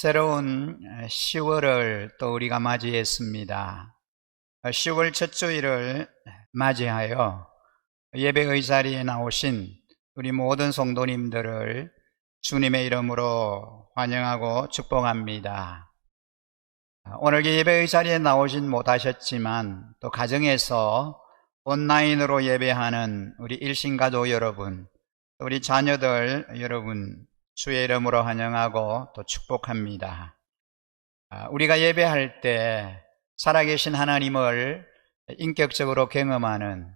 새로운 10월을 또 우리가 맞이했습니다. 10월 첫 주일을 맞이하여 예배의 자리에 나오신 우리 모든 성도님들을 주님의 이름으로 환영하고 축복합니다. 오늘 예배의 자리에 나오진 못하셨지만 또 가정에서 온라인으로 예배하는 우리 일신가족 여러분, 우리 자녀들 여러분 주의 이름으로 환영하고 또 축복합니다. 우리가 예배할 때 살아계신 하나님을 인격적으로 경험하는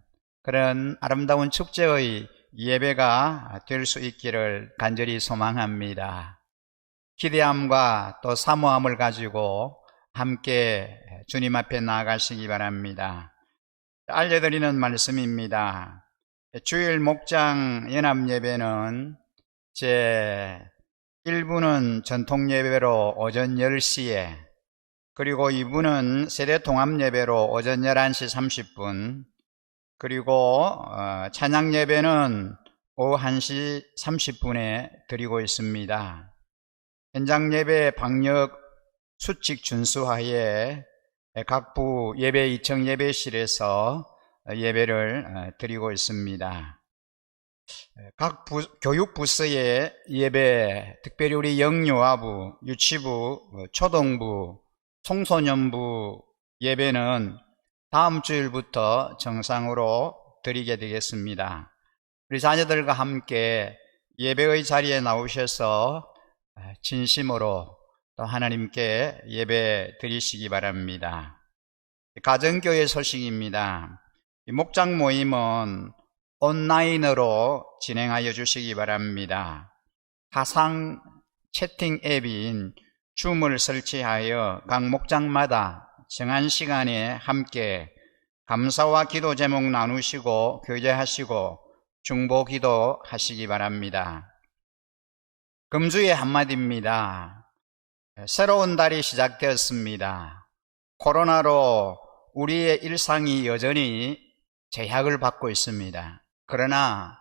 그런 아름다운 축제의 예배가 될 수 있기를 간절히 소망합니다. 기대함과 또 사모함을 가지고 함께 주님 앞에 나아가시기 바랍니다. 알려드리는 말씀입니다. 주일 목장 연합 예배는 제 1부는 전통 예배로 오전 10시에, 그리고 2부는 세대 통합 예배로 오전 11시 30분, 그리고 찬양 예배는 오후 1시 30분에 드리고 있습니다. 현장 예배 방역 수칙 준수하에 각부 예배 2층 예배실에서 예배를 드리고 있습니다. 각 교육부서의 예배, 특별히 우리 영유아부, 유치부, 초등부, 청소년부 예배는 다음 주일부터 정상으로 드리게 되겠습니다. 우리 자녀들과 함께 예배의 자리에 나오셔서 진심으로 또 하나님께 예배 드리시기 바랍니다. 가정교회 소식입니다. 목장 모임은 온라인으로 진행하여 주시기 바랍니다. 화상 채팅 앱인 줌을 설치하여 각 목장마다 정한 시간에 함께 감사와 기도 제목 나누시고 교제하시고 중보 기도 하시기 바랍니다. 금주의 한마디입니다. 새로운 달이 시작되었습니다. 코로나로 우리의 일상이 여전히 제약을 받고 있습니다. 그러나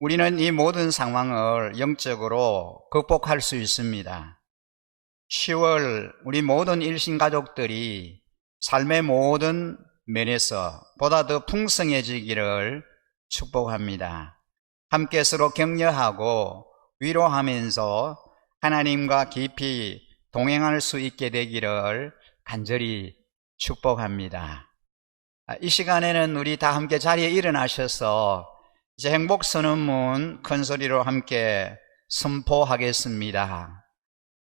우리는 이 모든 상황을 영적으로 극복할 수 있습니다. 10월 우리 모든 일신가족들이 삶의 모든 면에서 보다 더 풍성해지기를 축복합니다. 함께 서로 격려하고 위로하면서 하나님과 깊이 동행할 수 있게 되기를 간절히 축복합니다. 이 시간에는 우리 다 함께 자리에 일어나셔서 이제 행복선언문 큰 소리로 함께 선포하겠습니다.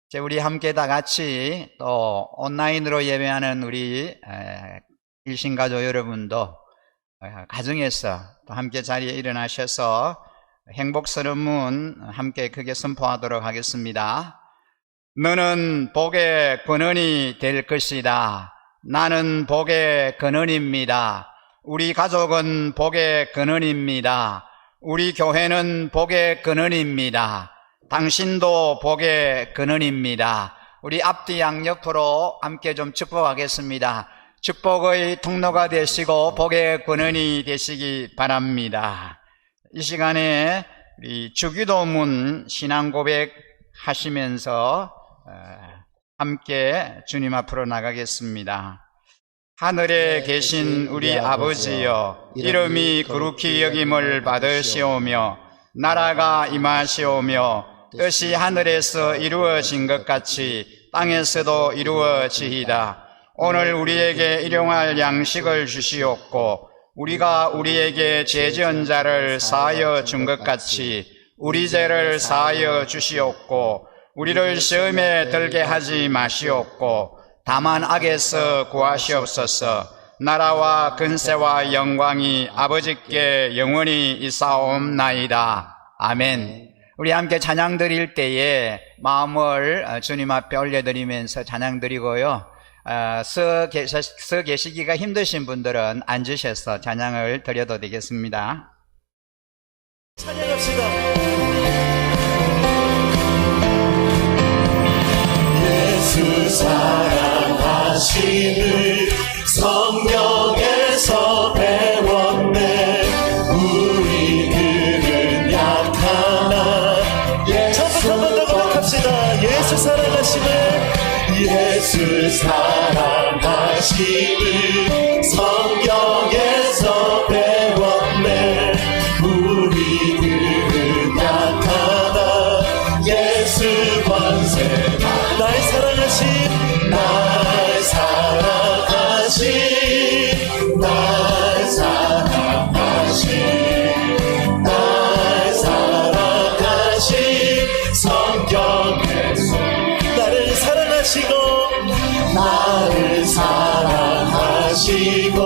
이제 우리 함께 다 같이 또 온라인으로 예배하는 우리 일신가족 여러분도 가정에서 또 함께 자리에 일어나셔서 행복선언문 함께 크게 선포하도록 하겠습니다. 너는 복의 근원이 될 것이다. 나는 복의 근원입니다. 우리 가족은 복의 근원입니다. 우리 교회는 복의 근원입니다. 당신도 복의 근원입니다. 우리 앞뒤 양옆으로 함께 좀 축복하겠습니다. 축복의 통로가 되시고 복의 근원이 되시기 바랍니다. 이 시간에 우리 주기도문 신앙 고백 하시면서 함께 주님 앞으로 나가겠습니다. 하늘에 계신 우리 아버지여, 이름이 거룩히 여김을 받으시오며 나라가 임하시오며 뜻이 하늘에서 이루어진 것 같이 땅에서도 이루어지이다. 오늘 우리에게 일용할 양식을 주시옵고 우리가 우리에게 죄 지은 자를 사하여 준 것 같이 우리 죄를 사하여 주시옵고 우리를 시험에 들게 하지 마시옵고 다만 악에서 구하시옵소서. 나라와 근세와 영광이 아버지께 영원히 있사옵나이다. 아멘. 우리 함께 찬양 드릴 때에 마음을 주님 앞에 올려드리면서 찬양 드리고요. 서 계시기가 힘드신 분들은 앉으셔서 찬양을 드려도 되겠습니다. 찬양합시다. 예수 사랑하심을 성경에서 배웠네. 우리들은 약하나 예수. 한 번 더 고백합시다. 예수 사랑하심을 사랑하심을 성경에서 배웠네. 우리들은 약하다 예수 권세. 날 사랑하신 날 사랑하신 날 사랑하신 날 사랑하신 성경에서 나를 사랑하시고 나를 사랑하시고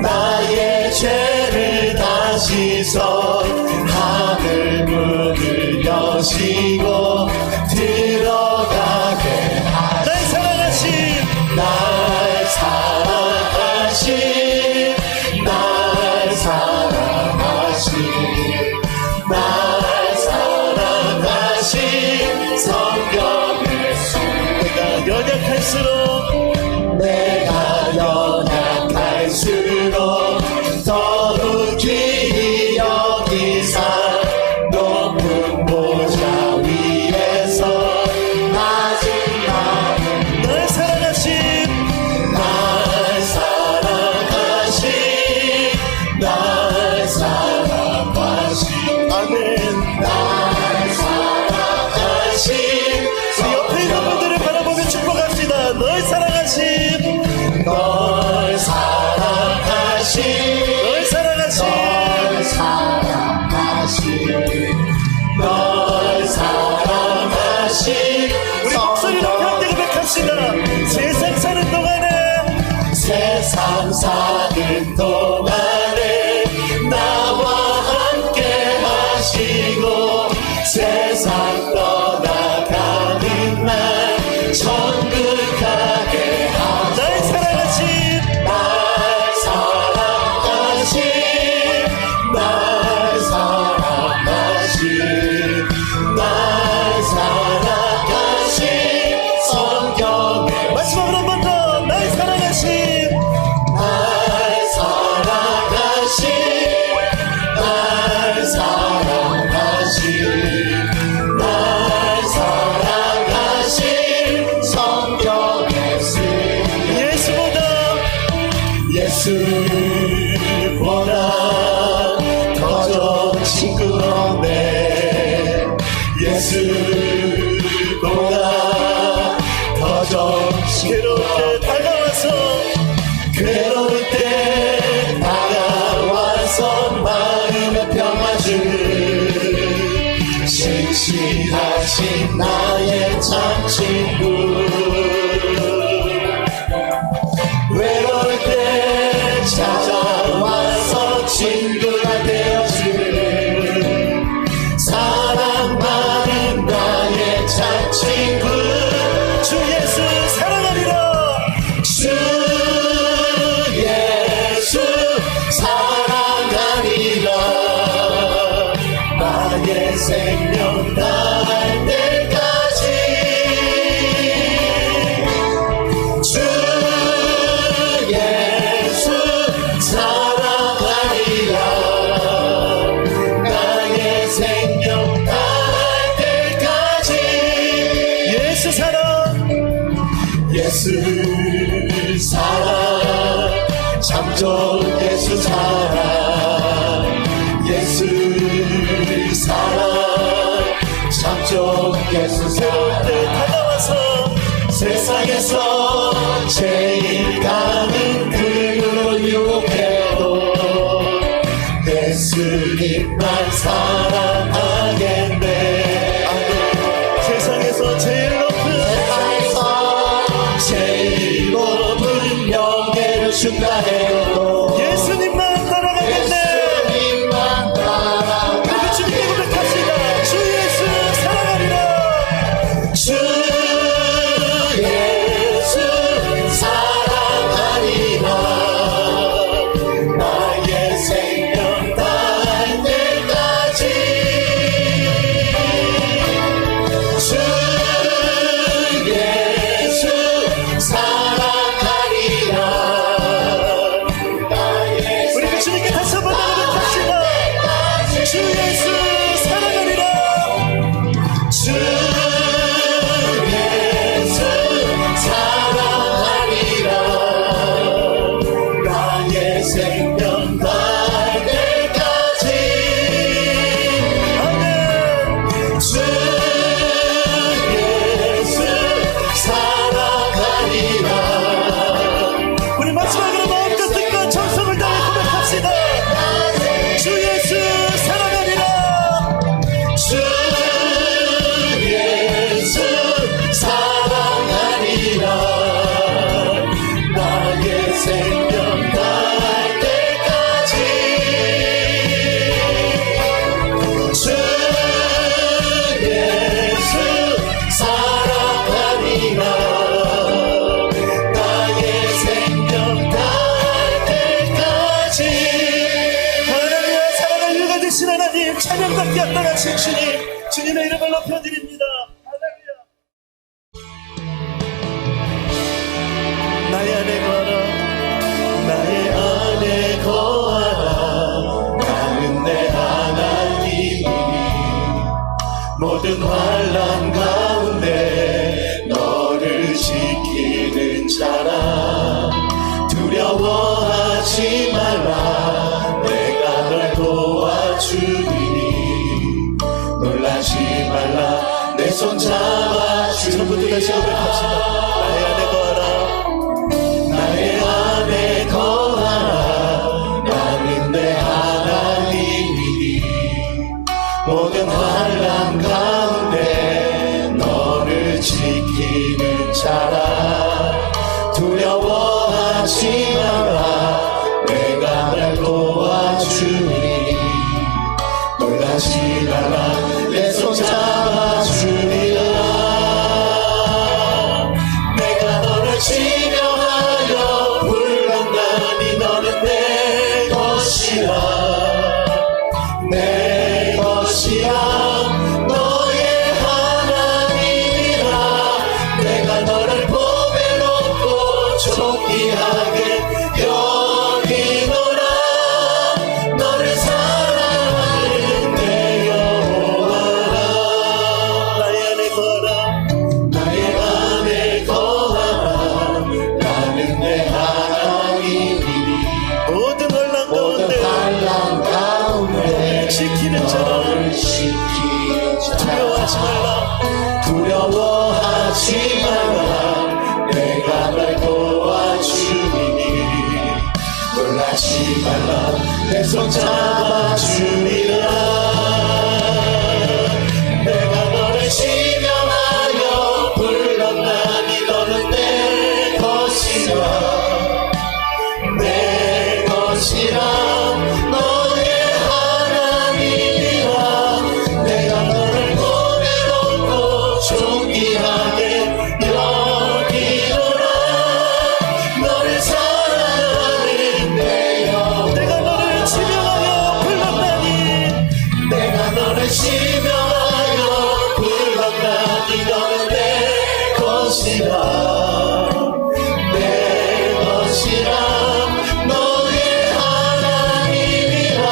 나의 죄를 다시서 하늘 문을 여시고 들어가게 하시. 날 사랑하신 날 사랑하신 날 사랑하신 날 사랑하신 성경에서 내가 연약할수록 더욱 길이 여기사 높은 보좌 위에서 낮은 나를 날 사랑하신 날 사랑하신 날 사랑하신 아멘. 날 사랑하신 우리 옆에 있는 분들을 바라보며 축복합시다. 널 사랑하신 널 사랑하신 널 사랑하신 널 사랑하신 널 사랑하신 우리 목소리 높여 고백합시다. 세상 사는 동안에 세상 사는 동안에 나와 함께 하시고 세상 떠나가는 날 천국 가게 하소서. 날 사랑하신 날 사랑하신 날 사랑하신 날 사랑하신 성경에 마지막으로 한 번 더 날 사랑하신 날 사랑하신 날 사랑하신 날 사랑하신 성경에 쓰인 예수보다 더 좋은 친구네. 예수보다 더 좋은 괴로울 때 다가와서 마음의 평화 주 신실하신 나의 참 친구. 외로울 때 찾아와서 친구가 되어주는 사랑받은 나의 참 친구. 주 예수 사랑하리라. 주 예수 사랑하리라. 나의 생명 다할 때까지 주 예수 사랑하리라. 나의 생명 다할 때까지 예수 사랑 예수 사랑 참 좋은 예수 사랑 예수 사랑 참 좋은 예수 사랑. 때 다가와서 세상에서 제일 가는 그를 유혹해도 예수님만 사랑하겠네. 세상에서 제일 높은 영예를 준다 해도 예수님만 따라가겠네. 예수님만 따라가겠네. 주님께 고백합시다. 주 예수 사랑하리라. 주 예수 사랑하리라. 나의 생명 다할 때까지 명밖에 안 나가신 주님의 이름을 높여드립니다. 할렐루야. 나의 안에 거하라, 나의 안에 거하라. 나는 내 하나님이 모든 환난 가운데 너를 지키는 자라. 두려워하지 말라, 내가 널 도와주리니. 놀라지 말라, 내 손 잡아주리니. 처음부터 다시 고백합시다. 나의 안에 거하라, 나의 안에 거하라. 나는 내 하나님이니 모든 환난 가운데 너를 지키는 자라. 두려워하지 마라, 내가 널 도와주리니. 놀라지 말라, 내 손 잡아주리라. 내가 너를 지명하여 불렀나니 너는 내 것이라. 내 것이야, 너의 하나님이라. 내가 너를 보배롭고 존귀하게 여기노라. 너를 사랑하는 내 여호와라. 나의 안에 거하라, 나의 안에 거하라. 나는 내 하나님이니 모든 환난 가운데 지키는 자라. 두려워하지 말라, 두려워하지 말라. 내가 널 도와주리니. 놀라지 말라, 내 손 잡아주리라. 내가 너를 지명하여 불렀나니 너는 내 것이라. 내 것이라, 너의 하나님이라. 내가 너를 보배롭고 존귀하게 여기노라. 너를 사랑하는 내 영. 내가 너를 지명하여 불렀나니, 내가 너를 지명하여 불렀나니 너는 내 것이라. 내 것이라, 너의 하나님이라.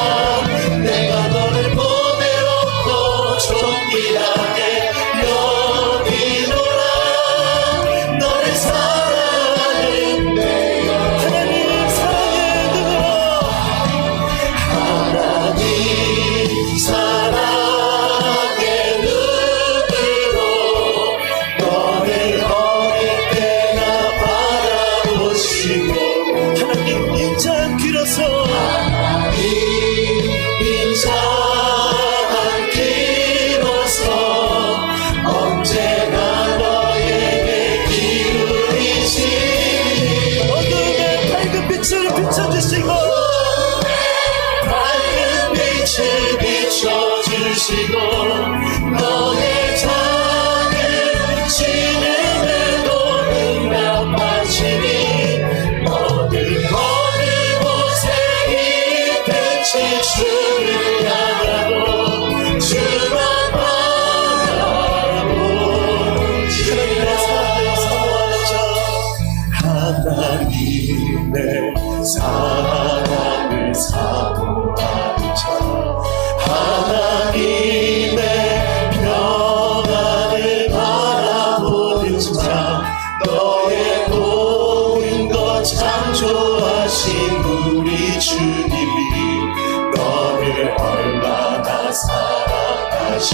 내가 너를 보배롭고 존귀하게 여기노라. 너를 사랑하는 내 영. 하나님 사랑의 눈으로, 하나님 사랑의 눈으로 너를 어릴 때나 바라보시고. 하나님 인자한 귀로서, 하나님 인자한 귀로서 언제나 너에게 기울이시니. 어둠의 밝은 빛을 비춰주시고, 밝은 빛을 비춰주시고. 너의 작은 신음에도 응답하시니. 너는 어느 곳에 있든지 주를 향하고 주만 바라보고. 하나님의 사랑을 사모하는 자. 하나님의 평안을 바라보는 자. 너의 모든 것 창조하신 우리 주님이 너를 얼마나 사랑하시는지.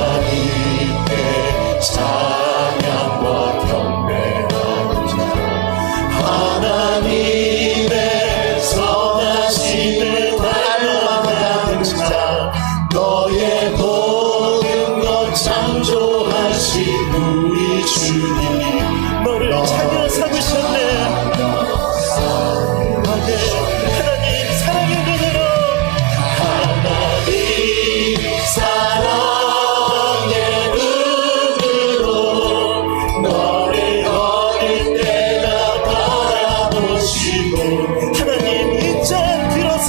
하나님께 찬양과 경배하는 자. 하나님의 선하심을 닮아가는 자. 너의 모든 것 창조하신 우리 주님이 너를 자녀 삼으셨네. 하나님 사랑의 눈으로, 하나님 사랑의 눈으로 너를 어릴 때나 바라보시고. 하나님 인자한 귀로서,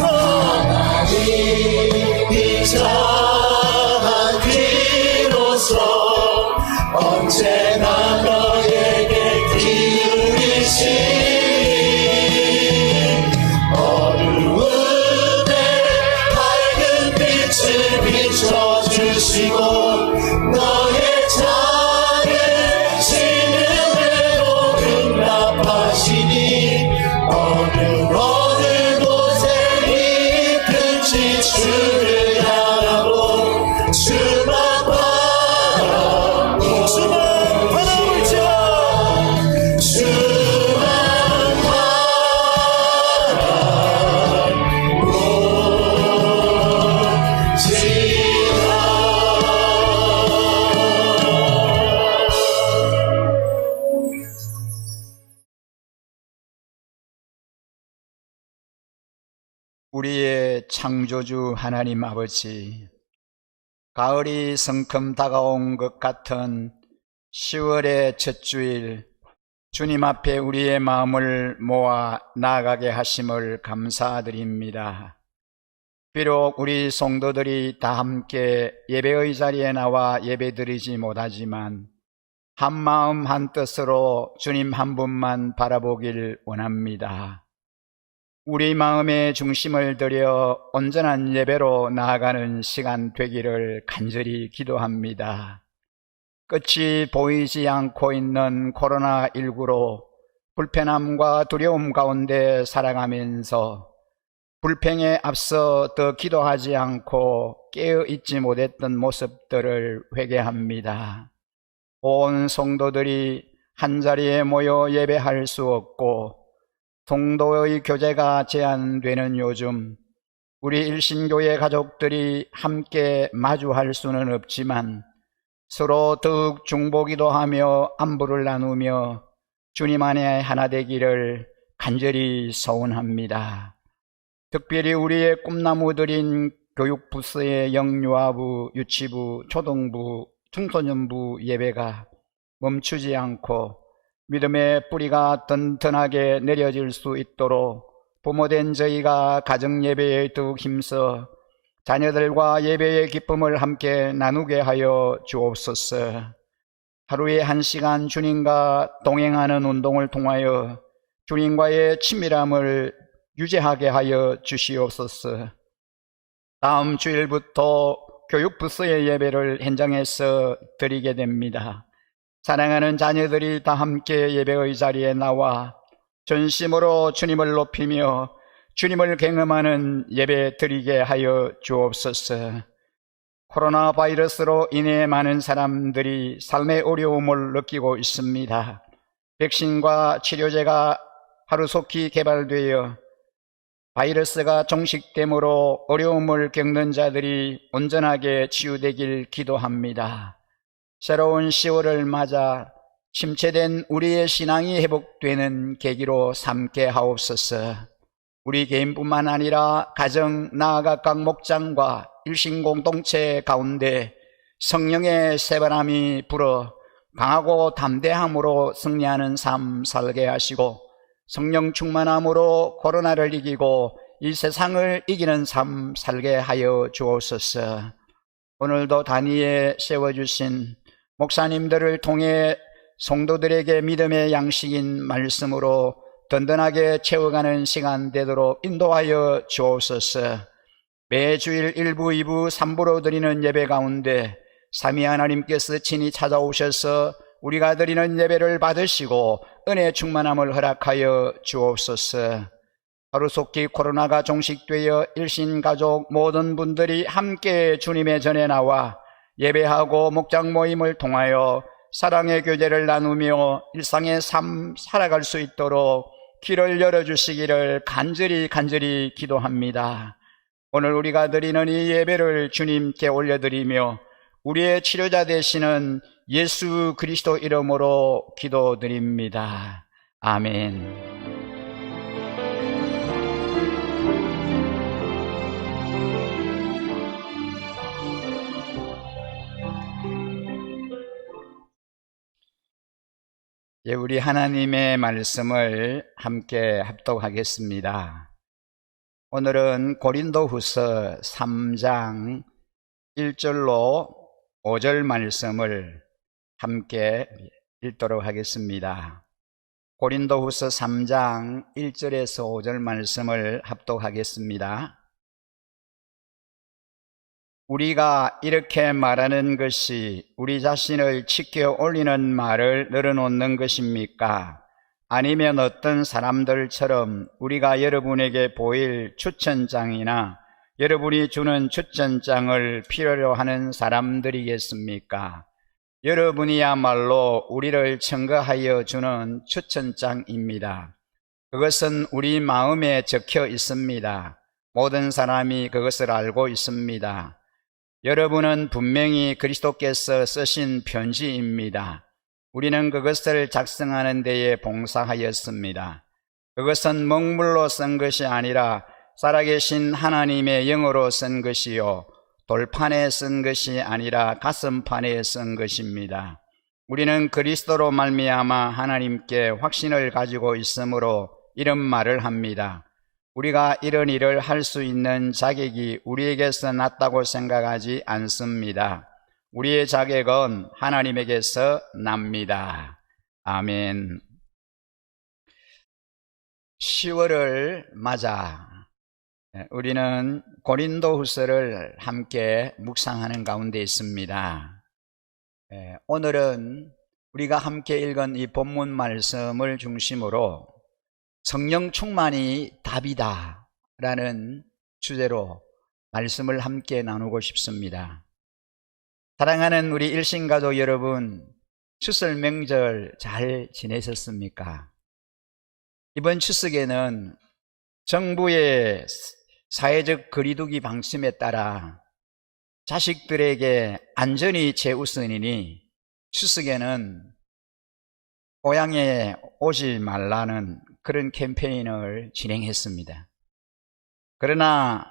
우리의 창조주 하나님 아버지, 가을이 성큼 다가온 것 같은 10월의 첫 주일, 주님 앞에 우리의 마음을 모아 나아가게 하심을 감사드립니다. 비록 우리 성도들이 다 함께 예배의 자리에 나와 예배드리지 못하지만 한 마음 한 뜻으로 주님 한 분만 바라보길 원합니다. 우리 마음의 중심을 들여 온전한 예배로 나아가는 시간 되기를 간절히 기도합니다. 끝이 보이지 않고 있는 코로나19로 불편함과 두려움 가운데 살아가면서 불평에 앞서 더 기도하지 않고 깨어있지 못했던 모습들을 회개합니다. 온 성도들이 한자리에 모여 예배할 수 없고 성도의 교제가 제한되는 요즘, 우리 일신교회 가족들이 함께 마주할 수는 없지만 서로 더욱 중보기도 하며 안부를 나누며 주님 안에 하나 되기를 간절히 소원합니다. 특별히 우리의 꿈나무들인 교육부서의 영유아부, 유치부, 초등부, 청소년부 예배가 멈추지 않고 믿음의 뿌리가 튼튼하게 내려질 수 있도록 부모된 저희가 가정예배에 더욱 힘써 자녀들과 예배의 기쁨을 함께 나누게 하여 주옵소서. 하루에 1시간 주님과 동행하는 운동을 통하여 주님과의 친밀함을 유지하게 하여 주시옵소서. 다음 주일부터 교육부서의 예배를 현장에서 드리게 됩니다. 사랑하는 자녀들이 다 함께 예배의 자리에 나와 전심으로 주님을 높이며 주님을 경험하는 예배 드리게 하여 주옵소서. 코로나 바이러스로 인해 많은 사람들이 삶의 어려움을 느끼고 있습니다. 백신과 치료제가 하루속히 개발되어 바이러스가 종식됨으로 어려움을 겪는 자들이 온전하게 치유되길 기도합니다. 새로운 10월을 맞아 침체된 우리의 신앙이 회복되는 계기로 삼게 하옵소서. 우리 개인뿐만 아니라 가정, 나아가 각 목장과 일신공동체 가운데 성령의 새바람이 불어 강하고 담대함으로 승리하는 삶 살게 하시고 성령 충만함으로 코로나를 이기고 이 세상을 이기는 삶 살게 하여 주옵소서. 오늘도 단위에 세워주신 목사님들을 통해 성도들에게 믿음의 양식인 말씀으로 든든하게 채워가는 시간 되도록 인도하여 주옵소서. 매주일 1부, 2부, 3부로 드리는 예배 가운데 삼위 하나님께서 친히 찾아오셔서 우리가 드리는 예배를 받으시고 은혜 충만함을 허락하여 주옵소서. 하루속히 코로나가 종식되어 일신가족 모든 분들이 함께 주님의 전에 나와 예배하고 목장 모임을 통하여 사랑의 교제를 나누며 일상의 삶 살아갈 수 있도록 길을 열어주시기를 간절히 기도합니다. 오늘 우리가 드리는 이 예배를 주님께 올려드리며 우리의 치료자 되시는 예수 그리스도 이름으로 기도드립니다. 아멘. 우리 하나님의 말씀을 함께 합독하겠습니다. 오늘은 고린도후서 3장 1절로 5절 말씀을 함께 읽도록 하겠습니다. 고린도후서 3장 1절에서 5절 말씀을 합독하겠습니다. 우리가 이렇게 말하는 것이 우리 자신을 치켜 올리는 말을 늘어놓는 것입니까? 아니면 어떤 사람들처럼 우리가 여러분에게 보일 추천장이나 여러분이 주는 추천장을 필요로 하는 사람들이겠습니까? 여러분이야말로 우리를 청구하여 주는 추천장입니다. 그것은 우리 마음에 적혀 있습니다. 모든 사람이 그것을 알고 있습니다. 여러분은 분명히 그리스도께서 쓰신 편지입니다. 우리는 그것을 작성하는 데에 봉사하였습니다. 그것은 먹물로 쓴 것이 아니라 살아계신 하나님의 영으로 쓴 것이요 돌판에 쓴 것이 아니라 가슴판에 쓴 것입니다. 우리는 그리스도로 말미암아 하나님께 확신을 가지고 있으므로 이런 말을 합니다. 우리가 이런 일을 할 수 있는 자격이 우리에게서 났다고 생각하지 않습니다. 우리의 자격은 하나님에게서 납니다. 아멘. 10월을 맞아 우리는 고린도후서를 함께 묵상하는 가운데 있습니다. 오늘은 우리가 함께 읽은 이 본문 말씀을 중심으로 성령 충만이 답이다 라는 주제로 말씀을 함께 나누고 싶습니다. 사랑하는 우리 일신가족 여러분, 추석 명절 잘 지내셨습니까? 이번 추석에는 정부의 사회적 거리두기 방침에 따라 자식들에게 안전이 최우선이니 추석에는 고향에 오지 말라는 그런 캠페인을 진행했습니다. 그러나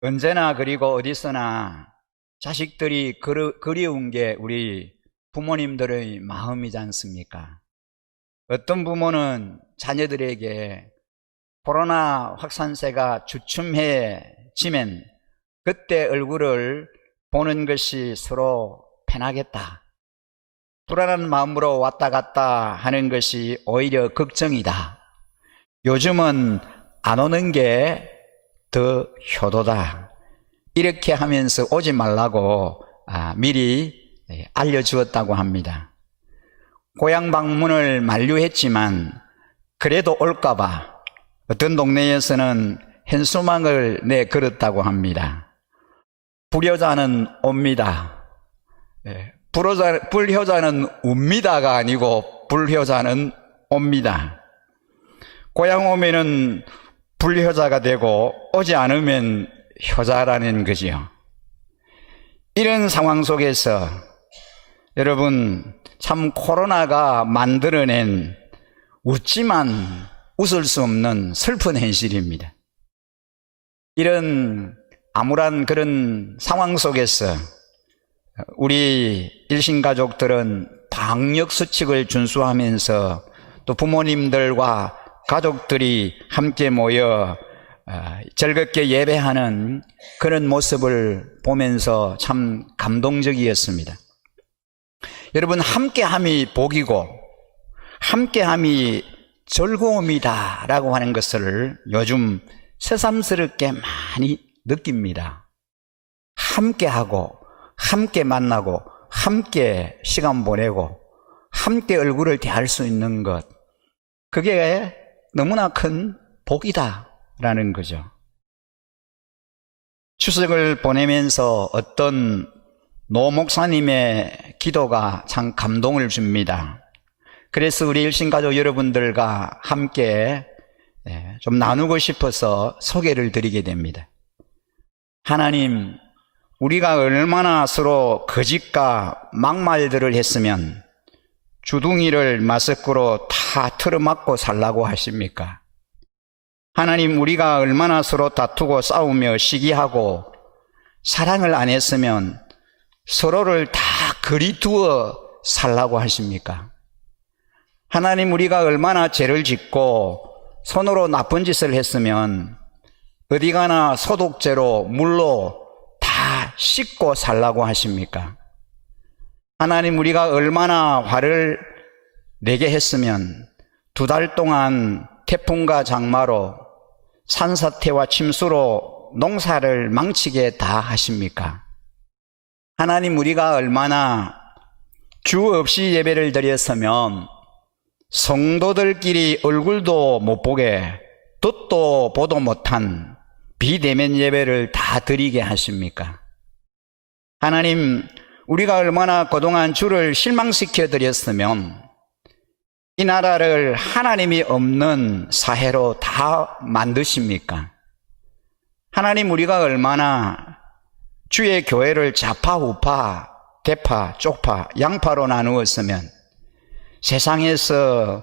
언제나 그리고 어디서나 자식들이 그리운 게 우리 부모님들의 마음이지 않습니까? 어떤 부모는 자녀들에게 코로나 확산세가 주춤해지면 그때 얼굴을 보는 것이 서로 편하겠다, 불안한 마음으로 왔다 갔다 하는 것이 오히려 걱정이다, 요즘은 안 오는 게 더 효도다, 이렇게 하면서 오지 말라고 미리 알려주었다고 합니다. 고향 방문을 만류했지만 그래도 올까봐 어떤 동네에서는 현수막을 내걸었다고 합니다. 불효자는 옵니다. 불효자는 웁니다가 아니고 불효자는 옵니다. 고향 오면은 불효자가 되고 오지 않으면 효자라는 거지요. 이런 상황 속에서 여러분, 참 코로나가 만들어낸 웃지만 웃을 수 없는 슬픈 현실입니다. 이런 암울한 그런 상황 속에서 우리 일신가족들은 방역수칙을 준수하면서 또 부모님들과 가족들이 함께 모여 즐겁게 예배하는 그런 모습을 보면서 참 감동적이었습니다. 여러분, 함께함이 복이고 함께함이 즐거움이다 라고 하는 것을 요즘 새삼스럽게 많이 느낍니다. 함께하고 함께 만나고 함께 시간 보내고 함께 얼굴을 대할 수 있는 것, 그게 너무나 큰 복이다 라는 거죠. 추석을 보내면서 어떤 노 목사님의 기도가 참 감동을 줍니다. 그래서 우리 일신가족 여러분들과 함께 좀 나누고 싶어서 소개를 드리게 됩니다. 하나님, 우리가 얼마나 서로 거짓과 막말들을 했으면 주둥이를 마스크로 다 틀어막고 살라고 하십니까? 하나님, 우리가 얼마나 서로 다투고 싸우며 시기하고 사랑을 안 했으면 서로를 다 거리 두어 살라고 하십니까? 하나님, 우리가 얼마나 죄를 짓고 손으로 나쁜 짓을 했으면 어디 가나 소독제로 물로 다 씻고 살라고 하십니까? 하나님, 우리가 얼마나 화를 내게 했으면 2달 동안 태풍과 장마로 산사태와 침수로 농사를 망치게 다 하십니까? 하나님, 우리가 얼마나 주 없이 예배를 드렸으면 성도들끼리 얼굴도 못 보게 듣도 보도 못한 비대면 예배를 다 드리게 하십니까? 하나님, 우리가 얼마나 그동안 주를 실망시켜 드렸으면 이 나라를 하나님이 없는 사회로 다 만드십니까? 하나님, 우리가 얼마나 주의 교회를 좌파, 우파, 대파, 쪽파, 양파로 나누었으면 세상에서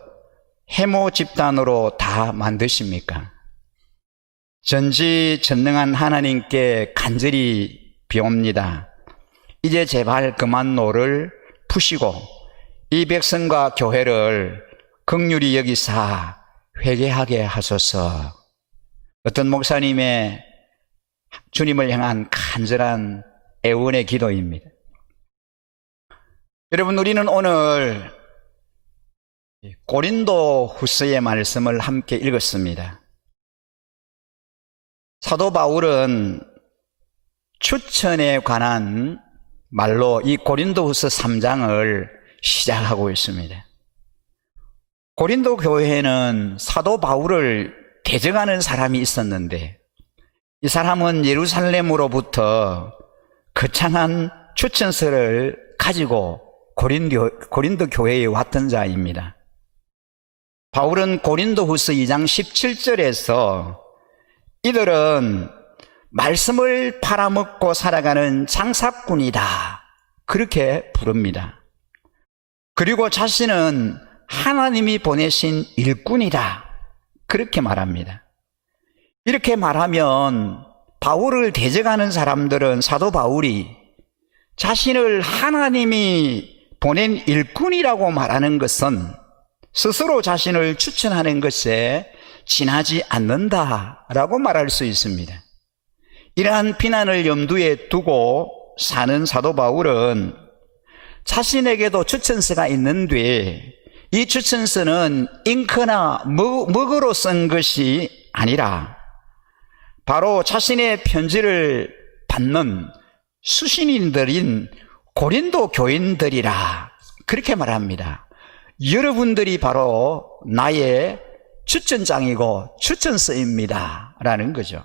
해모 집단으로 다 만드십니까? 전지전능한 하나님께 간절히 비옵니다. 이제 제발 그만 노를 푸시고 이 백성과 교회를 긍휼히 여기사 회개하게 하소서. 어떤 목사님의 주님을 향한 간절한 애원의 기도입니다. 여러분, 우리는 오늘 고린도 후서의 말씀을 함께 읽었습니다. 사도 바울은 추천에 관한 말로 이 고린도 후서 3장을 시작하고 있습니다. 고린도 교회에는 사도 바울을 대적하는 사람이 있었는데 이 사람은 예루살렘으로부터 거창한 추천서를 가지고 고린도 교회에 왔던 자입니다. 바울은 고린도 후서 2장 17절에서 이들은 말씀을 팔아먹고 살아가는 장사꾼이다, 그렇게 부릅니다. 그리고 자신은 하나님이 보내신 일꾼이다, 그렇게 말합니다. 이렇게 말하면 바울을 대적하는 사람들은 사도 바울이 자신을 하나님이 보낸 일꾼이라고 말하는 것은 스스로 자신을 추천하는 것에 지나지 않는다라고 말할 수 있습니다. 이러한 비난을 염두에 두고 사는 사도 바울은 자신에게도 추천서가 있는데 이 추천서는 잉크나 먹으로 쓴 것이 아니라 바로 자신의 편지를 받는 수신인들인 고린도 교인들이라, 그렇게 말합니다. 여러분들이 바로 나의 추천장이고 추천서입니다 라는 거죠.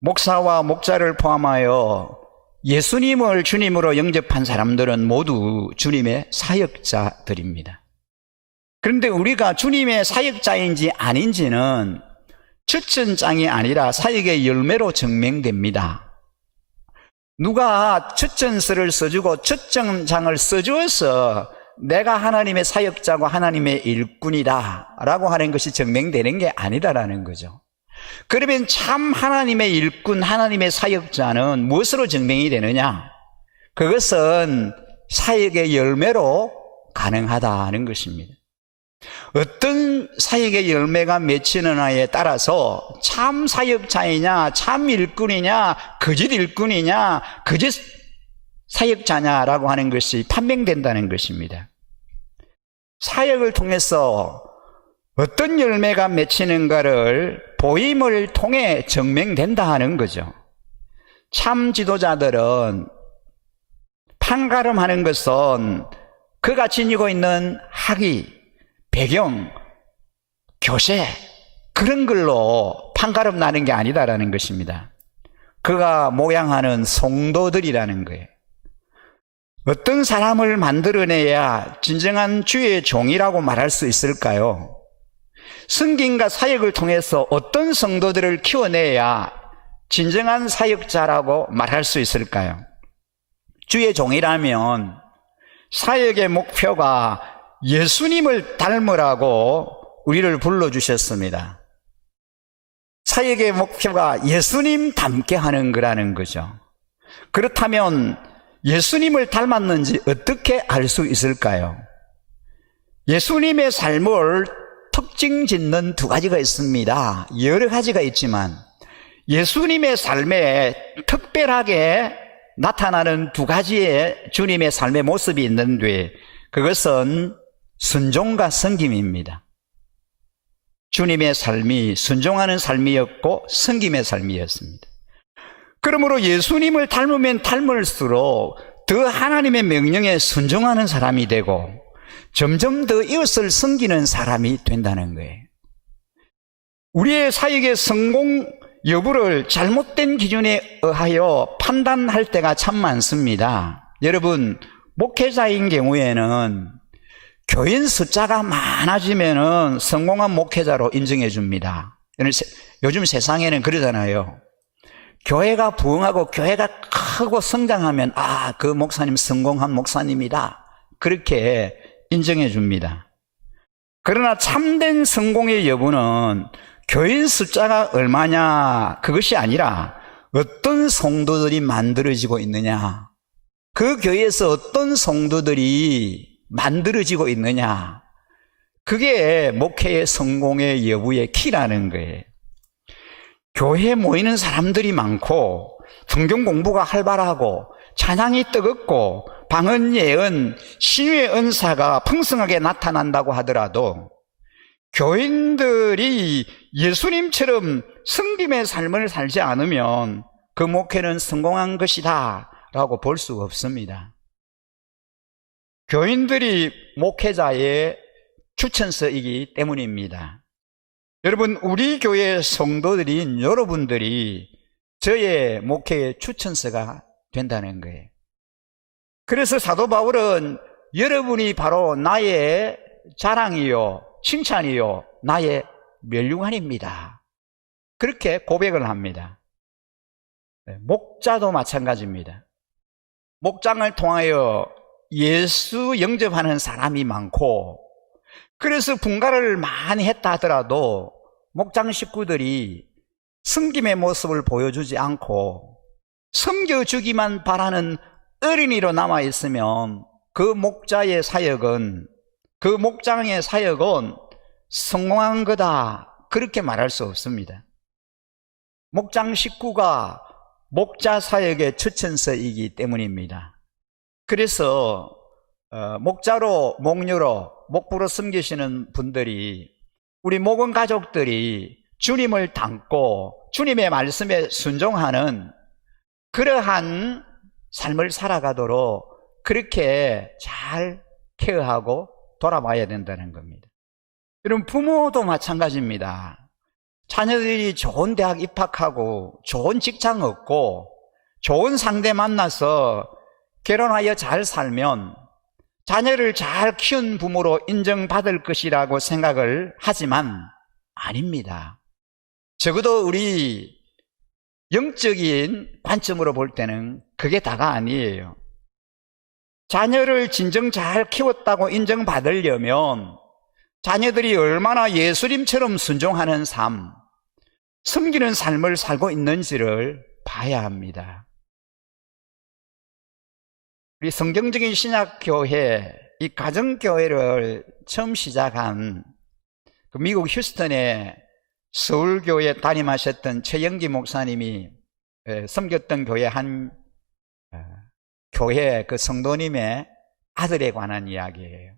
목사와 목자를 포함하여 예수님을 주님으로 영접한 사람들은 모두 주님의 사역자들입니다. 그런데 우리가 주님의 사역자인지 아닌지는 추천장이 아니라 사역의 열매로 증명됩니다. 누가 추천서를 써주고 추천장을 써주어서 내가 하나님의 사역자고 하나님의 일꾼이다 라고 하는 것이 증명되는 게 아니다라는 거죠. 그러면 참 하나님의 일꾼, 하나님의 사역자는 무엇으로 증명이 되느냐? 그것은 사역의 열매로 가능하다는 것입니다. 어떤 사역의 열매가 맺히느냐에 따라서 참 사역자이냐, 참 일꾼이냐, 거짓 일꾼이냐, 거짓 사역자냐라고 하는 것이 판명된다는 것입니다. 사역을 통해서 어떤 열매가 맺히는가를 보임을 통해 증명된다 하는 거죠. 참 지도자들은 판가름하는 것은 그가 지니고 있는 학위, 배경, 교세, 그런 걸로 판가름 나는 게 아니다라는 것입니다. 그가 모양하는 성도들이라는 거예요. 어떤 사람을 만들어내야 진정한 주의 종이라고 말할 수 있을까요? 성김과 사역을 통해서 어떤 성도들을 키워내야 진정한 사역자라고 말할 수 있을까요? 주의 종이라면 사역의 목표가 예수님을 닮으라고 우리를 불러주셨습니다. 사역의 목표가 예수님 닮게 하는 거라는 거죠. 그렇다면 예수님을 닮았는지 어떻게 알 수 있을까요? 예수님의 삶을 특징 짓는 두 가지가 있습니다. 여러 가지가 있지만 예수님의 삶에 특별하게 나타나는 두 가지의 주님의 삶의 모습이 있는데 그것은 순종과 섬김입니다. 주님의 삶이 순종하는 삶이었고 섬김의 삶이었습니다. 그러므로 예수님을 닮으면 닮을수록 더 하나님의 명령에 순종하는 사람이 되고 점점 더 이웃을 섬기는 사람이 된다는 거예요. 우리의 사역의 성공 여부를 잘못된 기준에 의하여 판단할 때가 참 많습니다. 여러분, 목회자인 경우에는 교인 숫자가 많아지면 성공한 목회자로 인정해 줍니다. 요즘 세상에는 그러잖아요. 교회가 부흥하고 교회가 크고 성장하면 그 목사님 성공한 목사님이다, 그렇게 인정해 줍니다. 그러나 참된 성공의 여부는 교인 숫자가 얼마냐 그것이 아니라 어떤 성도들이 만들어지고 있느냐, 그 교회에서 어떤 성도들이 만들어지고 있느냐, 그게 목회의 성공의 여부의 키라는 거예요. 교회에 모이는 사람들이 많고 성경 공부가 활발하고 찬양이 뜨겁고 방언, 예언, 신유의 은사가 풍성하게 나타난다고 하더라도 교인들이 예수님처럼 섬김의 삶을 살지 않으면 그 목회는 성공한 것이다 라고 볼 수 없습니다. 교인들이 목회자의 추천서이기 때문입니다. 여러분, 우리 교회 성도들인 여러분들이 저의 목회의 추천서가 된다는 거예요. 그래서 사도 바울은 여러분이 바로 나의 자랑이요, 칭찬이요, 나의 멸류관입니다, 그렇게 고백을 합니다. 목자도 마찬가지입니다. 목장을 통하여 예수 영접하는 사람이 많고, 그래서 분가를 많이 했다 하더라도 목장 식구들이 섬김의 모습을 보여주지 않고 섬겨주기만 바라는 어린이로 남아있으면 그 목자의 사역은, 그 목장의 사역은 성공한 거다, 그렇게 말할 수 없습니다. 목장 식구가 목자 사역의 추천서이기 때문입니다. 그래서 목자로, 목녀로, 목부로 섬기시는 분들이, 우리 목원 가족들이 주님을 닮고 주님의 말씀에 순종하는 그러한 삶을 살아가도록 그렇게 잘 케어하고 돌아봐야 된다는 겁니다. 여러분, 부모도 마찬가지입니다. 자녀들이 좋은 대학 입학하고 좋은 직장 얻고 좋은 상대 만나서 결혼하여 잘 살면 자녀를 잘 키운 부모로 인정받을 것이라고 생각을 하지만 아닙니다. 적어도 우리 영적인 관점으로 볼 때는 그게 다가 아니에요. 자녀를 진정 잘 키웠다고 인정받으려면 자녀들이 얼마나 예수님처럼 순종하는 삶, 섬기는 삶을 살고 있는지를 봐야 합니다. 우리 성경적인 신약교회, 이 가정교회를 처음 시작한 그 미국 휴스턴의 서울교회 담임하셨던 최영기 목사님이 섬겼던 교회 한 교회 그 성도님의 아들에 관한 이야기예요.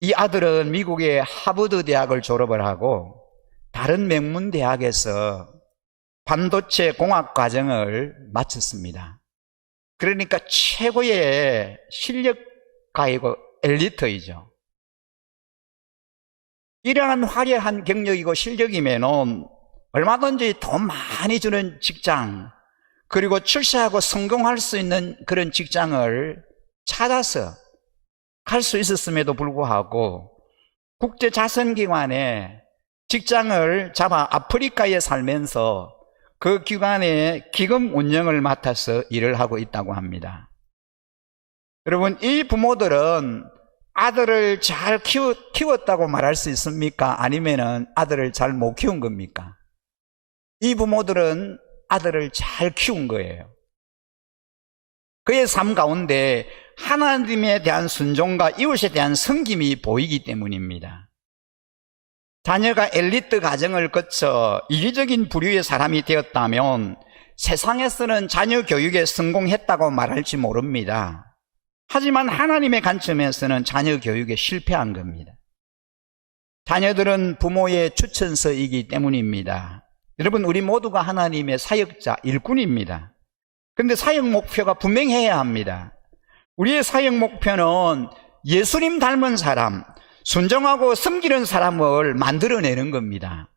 이 아들은 미국의 하버드 대학을 졸업을 하고 다른 명문 대학에서 반도체 공학 과정을 마쳤습니다. 그러니까 최고의 실력가이고 엘리트이죠. 이러한 화려한 경력이고 실력이면은 얼마든지 돈 많이 주는 직장, 그리고 출세하고 성공할 수 있는 그런 직장을 찾아서 갈 수 있었음에도 불구하고 국제자선기관에 직장을 잡아 아프리카에 살면서 그 기관의 기금 운영을 맡아서 일을 하고 있다고 합니다. 여러분, 이 부모들은 아들을 잘 키웠다고 말할 수 있습니까? 아니면은 아들을 잘 못 키운 겁니까? 이 부모들은 아들을 잘 키운 거예요. 그의 삶 가운데 하나님에 대한 순종과 이웃에 대한 섬김이 보이기 때문입니다. 자녀가 엘리트 가정을 거쳐 이기적인 부류의 사람이 되었다면 세상에서는 자녀 교육에 성공했다고 말할지 모릅니다. 하지만 하나님의 관점에서는 자녀 교육에 실패한 겁니다. 자녀들은 부모의 추천서이기 때문입니다. 여러분, 우리 모두가 하나님의 사역자, 일꾼입니다. 그런데 사역 목표가 분명해야 합니다. 우리의 사역 목표는 예수님 닮은 사람, 순종하고 섬기는 사람을 만들어내는 겁니다.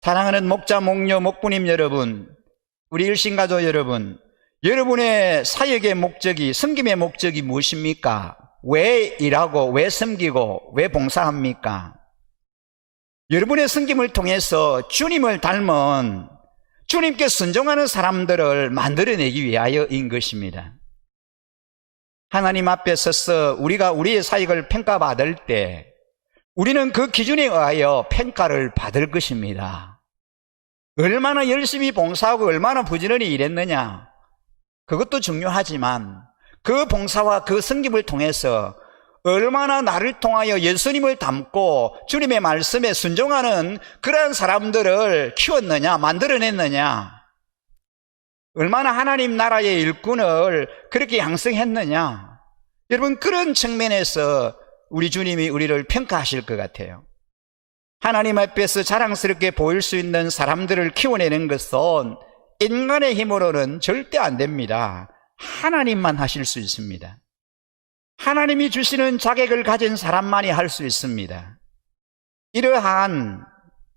사랑하는 목자, 목녀, 목부님 여러분, 우리 일신가족 여러분, 여러분의 사역의 목적이, 섬김의 목적이 무엇입니까? 왜 일하고, 왜 섬기고, 왜 봉사합니까? 여러분의 섬김을 통해서 주님을 닮은, 주님께 순종하는 사람들을 만들어내기 위하여인 것입니다. 하나님 앞에 서서 우리가 우리의 사역을 평가받을 때 우리는 그 기준에 의하여 평가를 받을 것입니다. 얼마나 열심히 봉사하고 얼마나 부지런히 일했느냐, 그것도 중요하지만 그 봉사와 그 섬김을 통해서 얼마나 나를 통하여 예수님을 닮고 주님의 말씀에 순종하는 그러한 사람들을 키웠느냐, 만들어냈느냐, 얼마나 하나님 나라의 일꾼을 그렇게 양성했느냐, 여러분 그런 측면에서 우리 주님이 우리를 평가하실 것 같아요. 하나님 앞에서 자랑스럽게 보일 수 있는 사람들을 키워내는 것은 인간의 힘으로는 절대 안 됩니다. 하나님만 하실 수 있습니다. 하나님이 주시는 자격을 가진 사람만이 할 수 있습니다. 이러한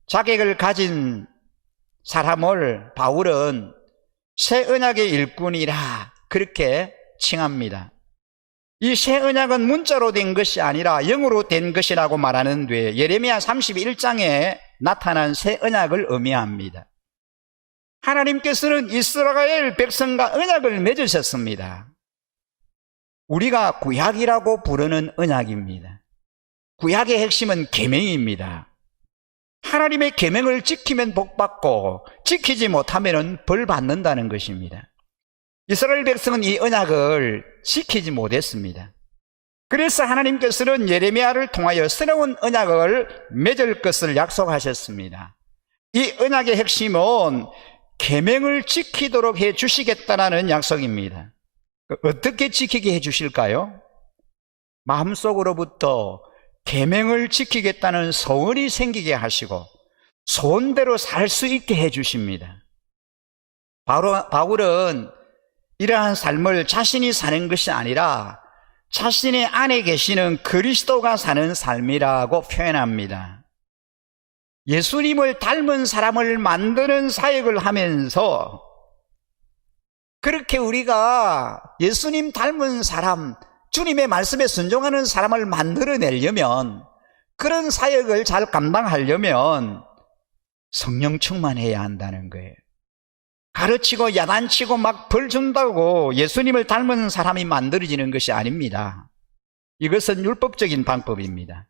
자격을 가진 사람을 바울은 새 언약의 일꾼이라 그렇게 칭합니다. 이 새 언약은 문자로 된 것이 아니라 영으로 된 것이라고 말하는데 예레미야 31장에 나타난 새 언약을 의미합니다. 하나님께서는 이스라엘 백성과 언약을 맺으셨습니다. 우리가 구약이라고 부르는 언약입니다. 구약의 핵심은 계명입니다. 하나님의 계명을 지키면 복받고 지키지 못하면 벌 받는다는 것입니다. 이스라엘 백성은 이 언약을 지키지 못했습니다. 그래서 하나님께서는 예레미야를 통하여 새로운 언약을 맺을 것을 약속하셨습니다. 이 언약의 핵심은 계명을 지키도록 해 주시겠다는 약속입니다. 어떻게 지키게 해 주실까요? 마음속으로부터 계명을 지키겠다는 소원이 생기게 하시고 소원대로 살 수 있게 해 주십니다. 바울은 이러한 삶을 자신이 사는 것이 아니라 자신의 안에 계시는 그리스도가 사는 삶이라고 표현합니다. 예수님을 닮은 사람을 만드는 사역을 하면서 그렇게 우리가 예수님 닮은 사람, 주님의 말씀에 순종하는 사람을 만들어내려면, 그런 사역을 잘 감당하려면 성령 충만해야 한다는 거예요. 가르치고 야단치고 막 벌 준다고 예수님을 닮은 사람이 만들어지는 것이 아닙니다. 이것은 율법적인 방법입니다.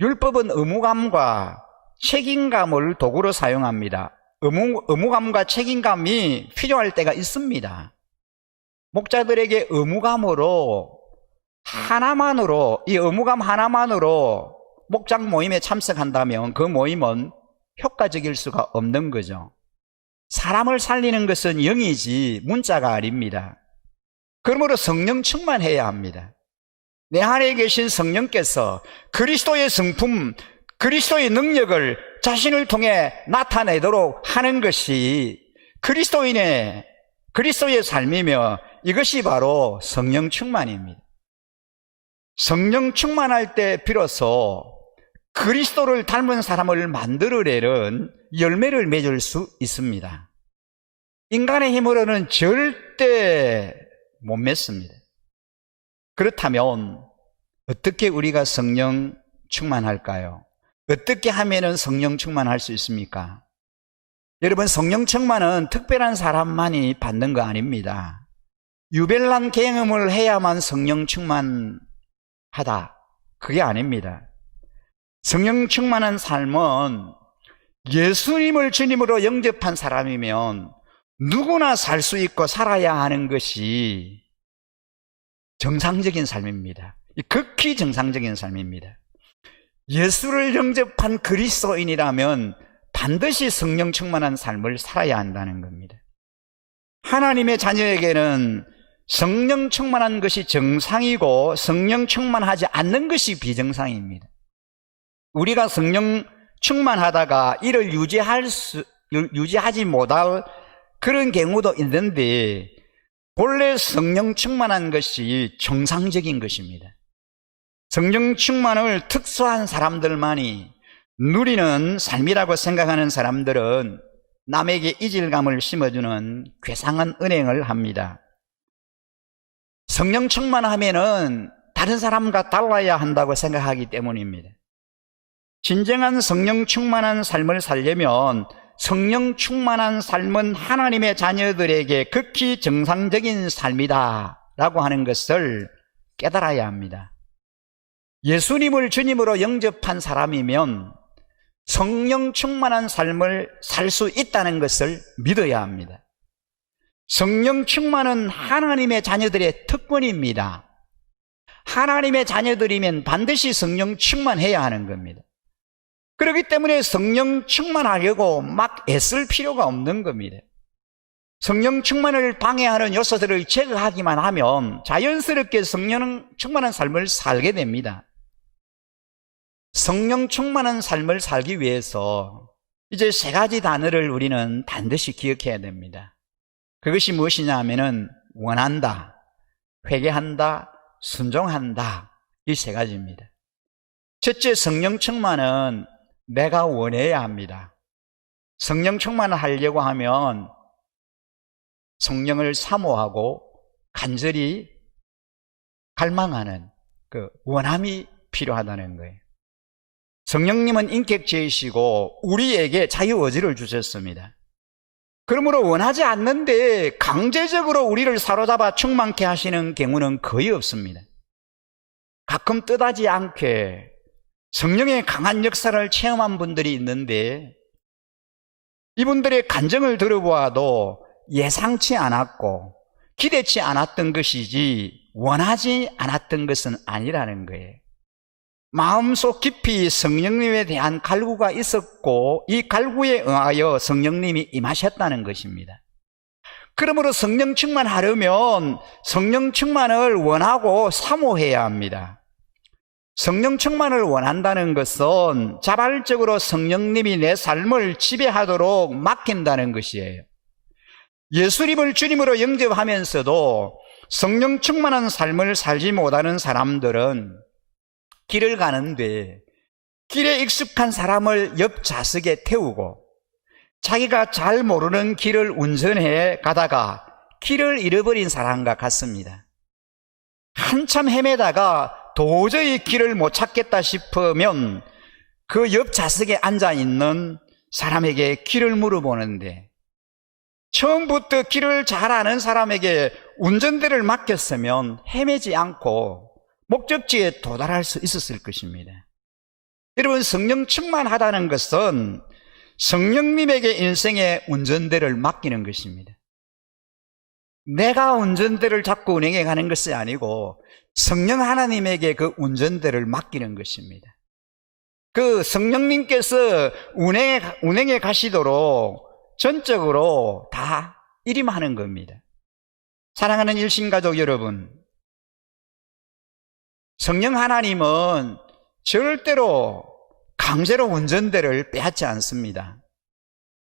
율법은 의무감과 책임감을 도구로 사용합니다. 의무감과 책임감이 필요할 때가 있습니다. 목자들에게 의무감으로 하나만으로, 이 의무감 하나만으로 목장 모임에 참석한다면 그 모임은 효과적일 수가 없는 거죠. 사람을 살리는 것은 영이지 문자가 아닙니다. 그러므로 성령 충만해야 합니다. 내 안에 계신 성령께서 그리스도의 성품, 그리스도의 능력을 자신을 통해 나타내도록 하는 것이 그리스도의 삶이며 이것이 바로 성령 충만입니다. 성령 충만할 때 비로소 그리스도를 닮은 사람을 만들어내는 열매를 맺을 수 있습니다. 인간의 힘으로는 절대 못 맺습니다. 그렇다면 어떻게 우리가 성령 충만할까요? 어떻게 하면 성령 충만할 수 있습니까? 여러분, 성령 충만은 특별한 사람만이 받는 거 아닙니다. 유별난 경험을 해야만 성령 충만하다, 그게 아닙니다. 성령 충만한 삶은 예수님을 주님으로 영접한 사람이면 누구나 살 수 있고 살아야 하는 것이 정상적인 삶입니다. 극히 정상적인 삶입니다. 예수를 영접한 그리스도인이라면 반드시 성령 충만한 삶을 살아야 한다는 겁니다. 하나님의 자녀에게는 성령 충만한 것이 정상이고 성령 충만하지 않는 것이 비정상입니다. 우리가 성령 충만하다가 이를 유지하지 못할 그런 경우도 있는데 본래 성령 충만한 것이 정상적인 것입니다. 성령 충만을 특수한 사람들만이 누리는 삶이라고 생각하는 사람들은 남에게 이질감을 심어주는 괴상한 은행을 합니다. 성령 충만하면은 다른 사람과 달라야 한다고 생각하기 때문입니다. 진정한 성령 충만한 삶을 살려면 성령 충만한 삶은 하나님의 자녀들에게 극히 정상적인 삶이다 라고 하는 것을 깨달아야 합니다. 예수님을 주님으로 영접한 사람이면 성령 충만한 삶을 살 수 있다는 것을 믿어야 합니다. 성령 충만은 하나님의 자녀들의 특권입니다. 하나님의 자녀들이면 반드시 성령 충만해야 하는 겁니다. 그렇기 때문에 성령 충만하려고 막 애쓸 필요가 없는 겁니다. 성령 충만을 방해하는 요소들을 제거하기만 하면 자연스럽게 성령 충만한 삶을 살게 됩니다. 성령 충만한 삶을 살기 위해서 이제 세 가지 단어를 우리는 반드시 기억해야 됩니다. 그것이 무엇이냐 하면은 원한다, 회개한다, 순종한다, 이 세 가지입니다. 첫째, 성령 충만은 내가 원해야 합니다. 성령 충만을 하려고 하면 성령을 사모하고 간절히 갈망하는 그 원함이 필요하다는 거예요. 성령님은 인격체이시고 우리에게 자유의지를 주셨습니다. 그러므로 원하지 않는데 강제적으로 우리를 사로잡아 충만케 하시는 경우는 거의 없습니다. 가끔 뜻하지 않게 성령의 강한 역사를 체험한 분들이 있는데 이분들의 간증을 들어보아도 예상치 않았고 기대치 않았던 것이지 원하지 않았던 것은 아니라는 거예요. 마음속 깊이 성령님에 대한 갈구가 있었고 이 갈구에 응하여 성령님이 임하셨다는 것입니다. 그러므로 성령 충만하려면 성령 충만을 원하고 사모해야 합니다. 성령 충만을 원한다는 것은 자발적으로 성령님이 내 삶을 지배하도록 맡긴다는 것이에요. 예수님을 주님으로 영접하면서도 성령 충만한 삶을 살지 못하는 사람들은 길을 가는데 길에 익숙한 사람을 옆 좌석에 태우고 자기가 잘 모르는 길을 운전해 가다가 길을 잃어버린 사람과 같습니다. 한참 헤매다가 도저히 길을 못 찾겠다 싶으면 그 옆 좌석에 앉아 있는 사람에게 길을 물어보는데 처음부터 길을 잘 아는 사람에게 운전대를 맡겼으면 헤매지 않고 목적지에 도달할 수 있었을 것입니다. 여러분, 성령 충만하다는 것은 성령님에게 인생의 운전대를 맡기는 것입니다. 내가 운전대를 잡고 운행해 가는 것이 아니고 성령 하나님에게 그 운전대를 맡기는 것입니다. 그 성령님께서 운행해 가시도록 전적으로 다 일임하는 겁니다. 사랑하는 일신가족 여러분, 성령 하나님은 절대로 강제로 운전대를 빼앗지 않습니다.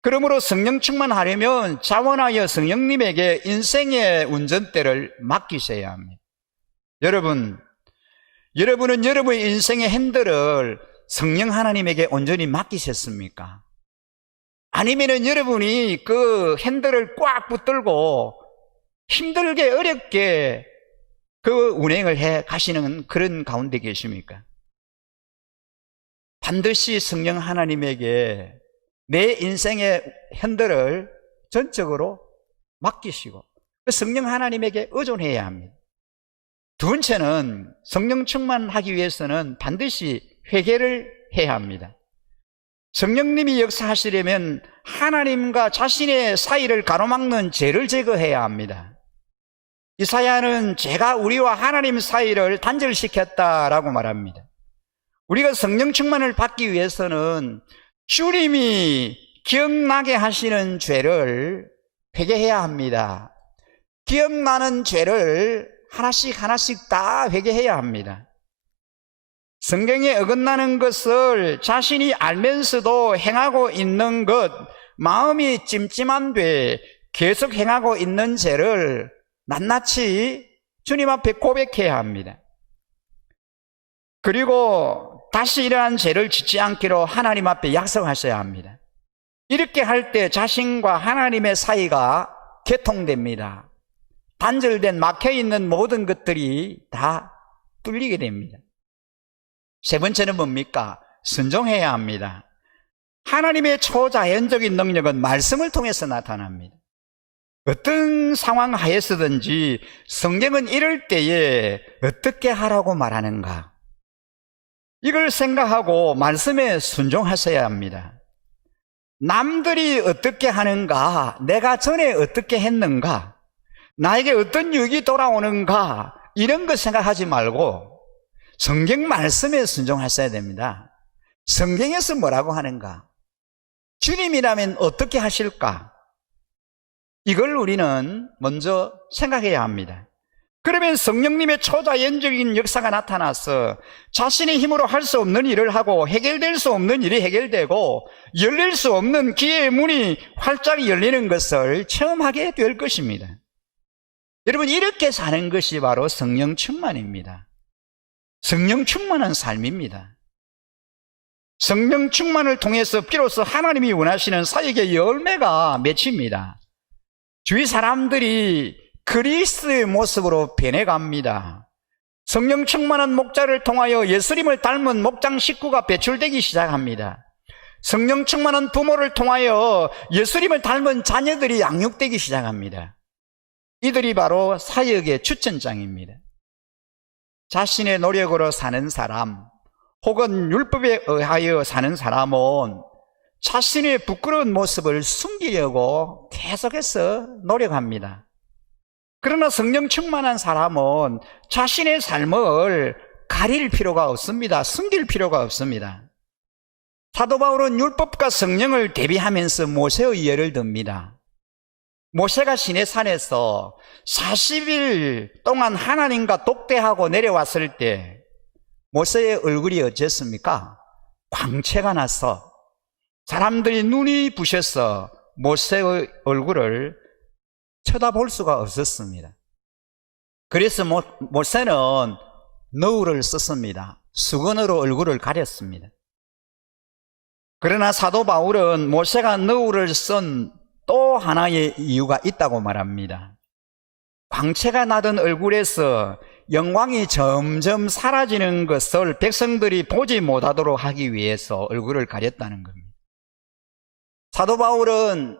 그러므로 성령 충만하려면 자원하여 성령님에게 인생의 운전대를 맡기셔야 합니다. 여러분은 여러분의 인생의 핸들을 성령 하나님에게 온전히 맡기셨습니까? 아니면은 여러분이 그 핸들을 꽉 붙들고 힘들게 어렵게 그 운행을 해 가시는 그런 가운데 계십니까? 반드시 성령 하나님에게 내 인생의 핸들을 전적으로 맡기시고 그 성령 하나님에게 의존해야 합니다. 두 번째는 성령 충만하기 위해서는 반드시 회개를 해야 합니다. 성령님이 역사하시려면 하나님과 자신의 사이를 가로막는 죄를 제거해야 합니다. 이사야는 죄가 우리와 하나님 사이를 단절시켰다라고 말합니다. 우리가 성령 충만을 받기 위해서는 주님이 기억나게 하시는 죄를 회개해야 합니다. 기억나는 죄를 하나씩 하나씩 다 회개해야 합니다. 성경에 어긋나는 것을 자신이 알면서도 행하고 있는 것, 마음이 찜찜한데 계속 행하고 있는 죄를 낱낱이 주님 앞에 고백해야 합니다. 그리고 다시 이러한 죄를 짓지 않기로 하나님 앞에 약속하셔야 합니다. 이렇게 할 때 자신과 하나님의 사이가 개통됩니다. 단절된 막혀있는 모든 것들이 다 뚫리게 됩니다. 세 번째는 뭡니까? 순종해야 합니다. 하나님의 초자연적인 능력은 말씀을 통해서 나타납니다. 어떤 상황 하에서든지 성경은 이럴 때에 어떻게 하라고 말하는가? 이걸 생각하고 말씀에 순종하셔야 합니다. 남들이 어떻게 하는가, 내가 전에 어떻게 했는가, 나에게 어떤 유익이 돌아오는가, 이런 거 생각하지 말고 성경 말씀에 순종하셔야 됩니다. 성경에서 뭐라고 하는가, 주님이라면 어떻게 하실까, 이걸 우리는 먼저 생각해야 합니다. 그러면 성령님의 초자연적인 역사가 나타나서 자신의 힘으로 할 수 없는 일을 하고 해결될 수 없는 일이 해결되고 열릴 수 없는 기회의 문이 활짝 열리는 것을 체험하게 될 것입니다. 여러분, 이렇게 사는 것이 바로 성령 충만입니다. 성령 충만한 삶입니다. 성령 충만을 통해서 비로소 하나님이 원하시는 사역의 열매가 맺힙니다. 주위 사람들이 그리스도의 모습으로 변해갑니다. 성령 충만한 목자를 통하여 예수님을 닮은 목장 식구가 배출되기 시작합니다. 성령 충만한 부모를 통하여 예수님을 닮은 자녀들이 양육되기 시작합니다. 이들이 바로 사역의 추천장입니다. 자신의 노력으로 사는 사람, 혹은 율법에 의하여 사는 사람은 자신의 부끄러운 모습을 숨기려고 계속해서 노력합니다. 그러나 성령 충만한 사람은 자신의 삶을 가릴 필요가 없습니다. 숨길 필요가 없습니다. 사도 바울은 율법과 성령을 대비하면서 모세의 예를 듭니다. 모세가 시내산에서 40일 동안 하나님과 독대하고 내려왔을 때 모세의 얼굴이 어땠습니까? 광채가 나서 사람들이 눈이 부셔서 모세의 얼굴을 쳐다볼 수가 없었습니다. 그래서 모세는 너울을 썼습니다. 수건으로 얼굴을 가렸습니다. 그러나 사도 바울은 모세가 너울을 쓴 또 하나의 이유가 있다고 말합니다. 광채가 나던 얼굴에서 영광이 점점 사라지는 것을 백성들이 보지 못하도록 하기 위해서 얼굴을 가렸다는 겁니다. 사도 바울은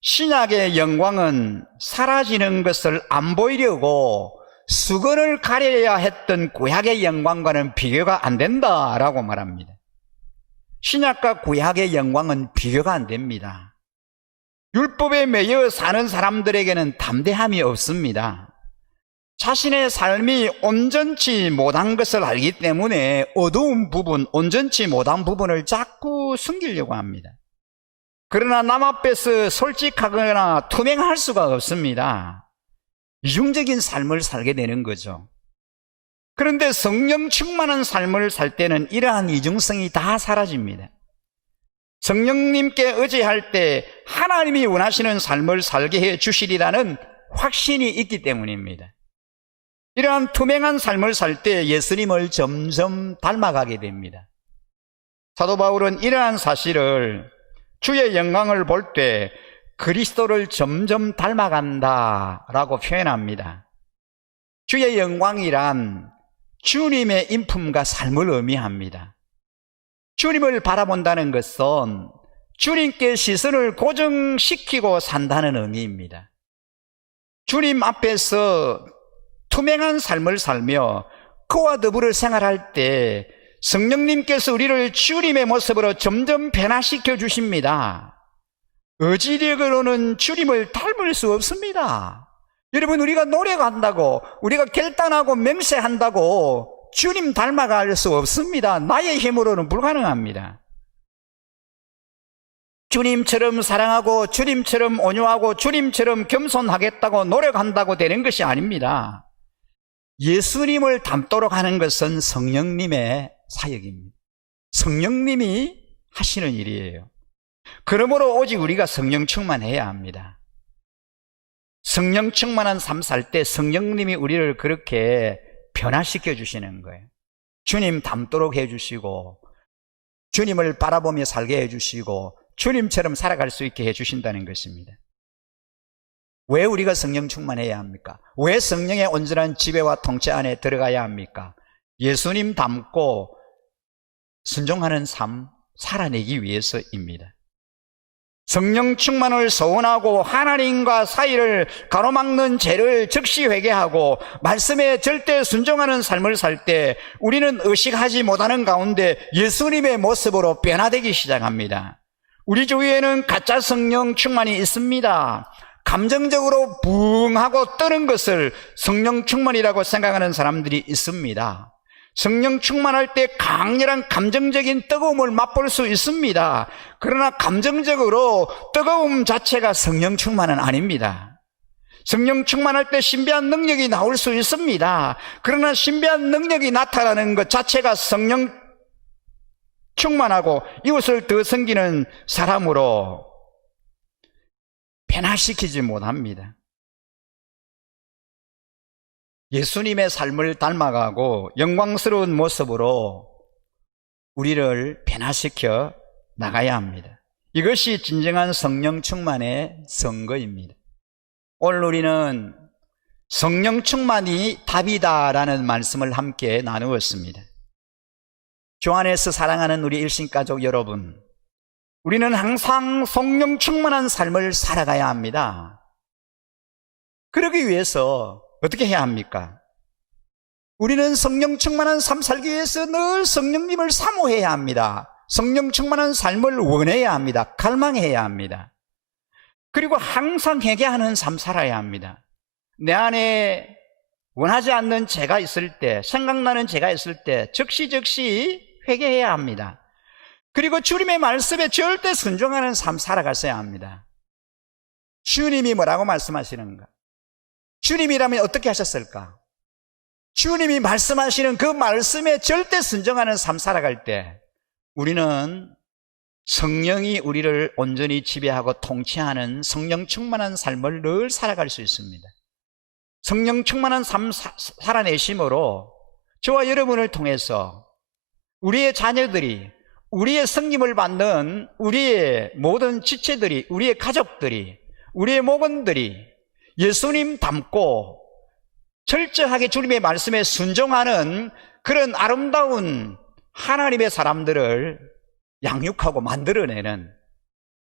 신약의 영광은 사라지는 것을 안 보이려고 수건을 가려야 했던 구약의 영광과는 비교가 안 된다라고 말합니다. 신약과 구약의 영광은 비교가 안 됩니다. 율법에 매여 사는 사람들에게는 담대함이 없습니다. 자신의 삶이 온전치 못한 것을 알기 때문에 어두운 부분, 온전치 못한 부분을 자꾸 숨기려고 합니다. 그러나 남 앞에서 솔직하거나 투명할 수가 없습니다. 이중적인 삶을 살게 되는 거죠. 그런데 성령 충만한 삶을 살 때는 이러한 이중성이 다 사라집니다. 성령님께 의지할 때 하나님이 원하시는 삶을 살게 해 주시리라는 확신이 있기 때문입니다. 이러한 투명한 삶을 살 때 예수님을 점점 닮아가게 됩니다. 사도 바울은 이러한 사실을 주의 영광을 볼 때 그리스도를 점점 닮아간다라고 표현합니다. 주의 영광이란 주님의 인품과 삶을 의미합니다. 주님을 바라본다는 것은 주님께 시선을 고정시키고 산다는 의미입니다. 주님 앞에서 투명한 삶을 살며 그와 더불어 생활할 때 성령님께서 우리를 주님의 모습으로 점점 변화시켜 주십니다. 의지력으로는 주님을 닮을 수 없습니다. 여러분, 우리가 노력한다고, 우리가 결단하고 맹세한다고 주님 닮아갈 수 없습니다. 나의 힘으로는 불가능합니다. 주님처럼 사랑하고 주님처럼 온유하고 주님처럼 겸손하겠다고 노력한다고 되는 것이 아닙니다. 예수님을 닮도록 하는 것은 성령님의 사역입니다. 성령님이 하시는 일이에요. 그러므로 오직 우리가 성령 충만해야 합니다. 성령 충만한 삶 살 때 성령님이 우리를 그렇게 변화시켜 주시는 거예요. 주님 닮도록 해주시고 주님을 바라보며 살게 해주시고 주님처럼 살아갈 수 있게 해주신다는 것입니다. 왜 우리가 성령 충만해야 합니까? 왜 성령의 온전한 지배와 통치 안에 들어가야 합니까? 예수님 닮고 순종하는 삶 살아내기 위해서입니다. 성령 충만을 소원하고 하나님과 사이를 가로막는 죄를 즉시 회개하고 말씀에 절대 순종하는 삶을 살 때 우리는 의식하지 못하는 가운데 예수님의 모습으로 변화되기 시작합니다. 우리 주위에는 가짜 성령 충만이 있습니다. 감정적으로 붕하고 뜨는 것을 성령 충만이라고 생각하는 사람들이 있습니다. 성령 충만할 때 강렬한 감정적인 뜨거움을 맛볼 수 있습니다. 그러나 감정적으로 뜨거움 자체가 성령 충만은 아닙니다. 성령 충만할 때 신비한 능력이 나올 수 있습니다. 그러나 신비한 능력이 나타나는 것 자체가 성령 충만하고 이웃을 더 섬기는 사람으로 변화시키지 못합니다. 예수님의 삶을 닮아가고 영광스러운 모습으로 우리를 변화시켜 나가야 합니다. 이것이 진정한 성령 충만의 선거입니다. 오늘 우리는 성령 충만이 답이다라는 말씀을 함께 나누었습니다. 주 안에서 사랑하는 우리 일신가족 여러분, 우리는 항상 성령 충만한 삶을 살아가야 합니다. 그러기 위해서 어떻게 해야 합니까? 우리는 성령 충만한 삶 살기 위해서 늘 성령님을 사모해야 합니다. 성령 충만한 삶을 원해야 합니다. 갈망해야 합니다. 그리고 항상 회개하는 삶 살아야 합니다. 내 안에 원하지 않는 죄가 있을 때, 생각나는 죄가 있을 때 즉시 회개해야 합니다. 그리고 주님의 말씀에 절대 순종하는 삶 살아갔어야 합니다. 주님이 뭐라고 말씀하시는가? 주님이라면 어떻게 하셨을까? 주님이 말씀하시는 그 말씀에 절대 순종하는 삶 살아갈 때 우리는 성령이 우리를 온전히 지배하고 통치하는 성령 충만한 삶을 늘 살아갈 수 있습니다. 성령 충만한 삶 살아내심으로 저와 여러분을 통해서 우리의 자녀들이, 우리의 섬김을 받는 우리의 모든 지체들이, 우리의 가족들이, 우리의 목원들이 예수님 닮고 철저하게 주님의 말씀에 순종하는 그런 아름다운 하나님의 사람들을 양육하고 만들어내는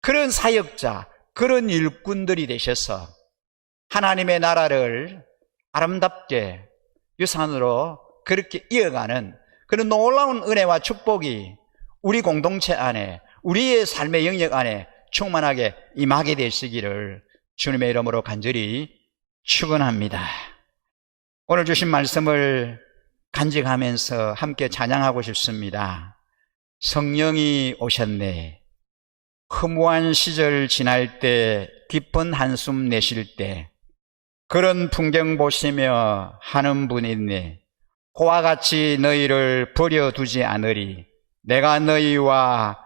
그런 사역자, 그런 일꾼들이 되셔서 하나님의 나라를 아름답게 유산으로 그렇게 이어가는 그런 놀라운 은혜와 축복이 우리 공동체 안에, 우리의 삶의 영역 안에 충만하게 임하게 되시기를 주님의 이름으로 간절히 축원합니다. 오늘 주신 말씀을 간직하면서 함께 찬양하고 싶습니다. 성령이 오셨네. 허무한 시절 지날 때, 깊은 한숨 내쉴 때 그런 풍경 보시며 하는 분이 있네. 고와 같이 너희를 버려두지 않으리. 내가 너희와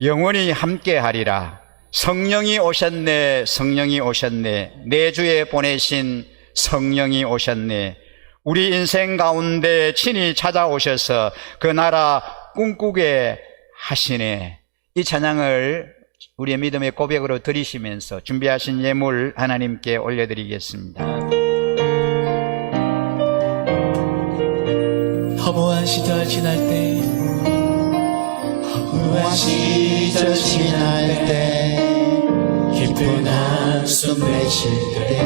영원히 함께하리라. 성령이 오셨네. 성령이 오셨네. 내 주에 보내신 성령이 오셨네. 우리 인생 가운데 친히 찾아오셔서 그 나라 꿈꾸게 하시네. 이 찬양을 우리의 믿음의 고백으로 드리시면서 준비하신 예물 하나님께 올려드리겠습니다. 허무한 시절 지날 때, 허무한 시절 지날 때, 깊은 한숨 내쉴 때,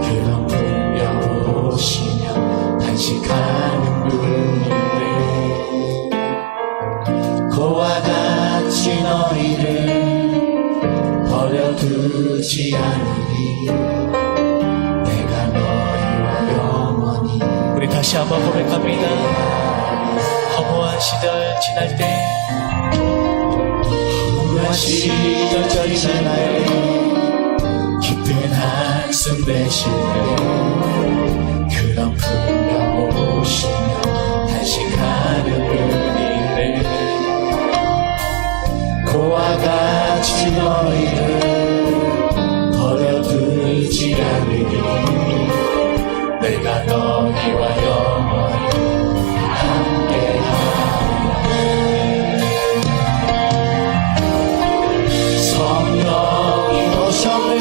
그런 풍경 보시며 단식하는 분인데, 고와 같이 너희를 버려두지 않으리. 내가 너희와 영원히. 우리 다시 한번 고백합니다. 허무한 시절 지날 때, 허무한 시절 지날 때, 깊은 한숨 내쉴 때, 그런 풍경 보시며 단식하는 분인데, 고와 같이 너희를 버려두지 않으니 내가 너희와 영원히 함께하리라. 성령이 오셨네.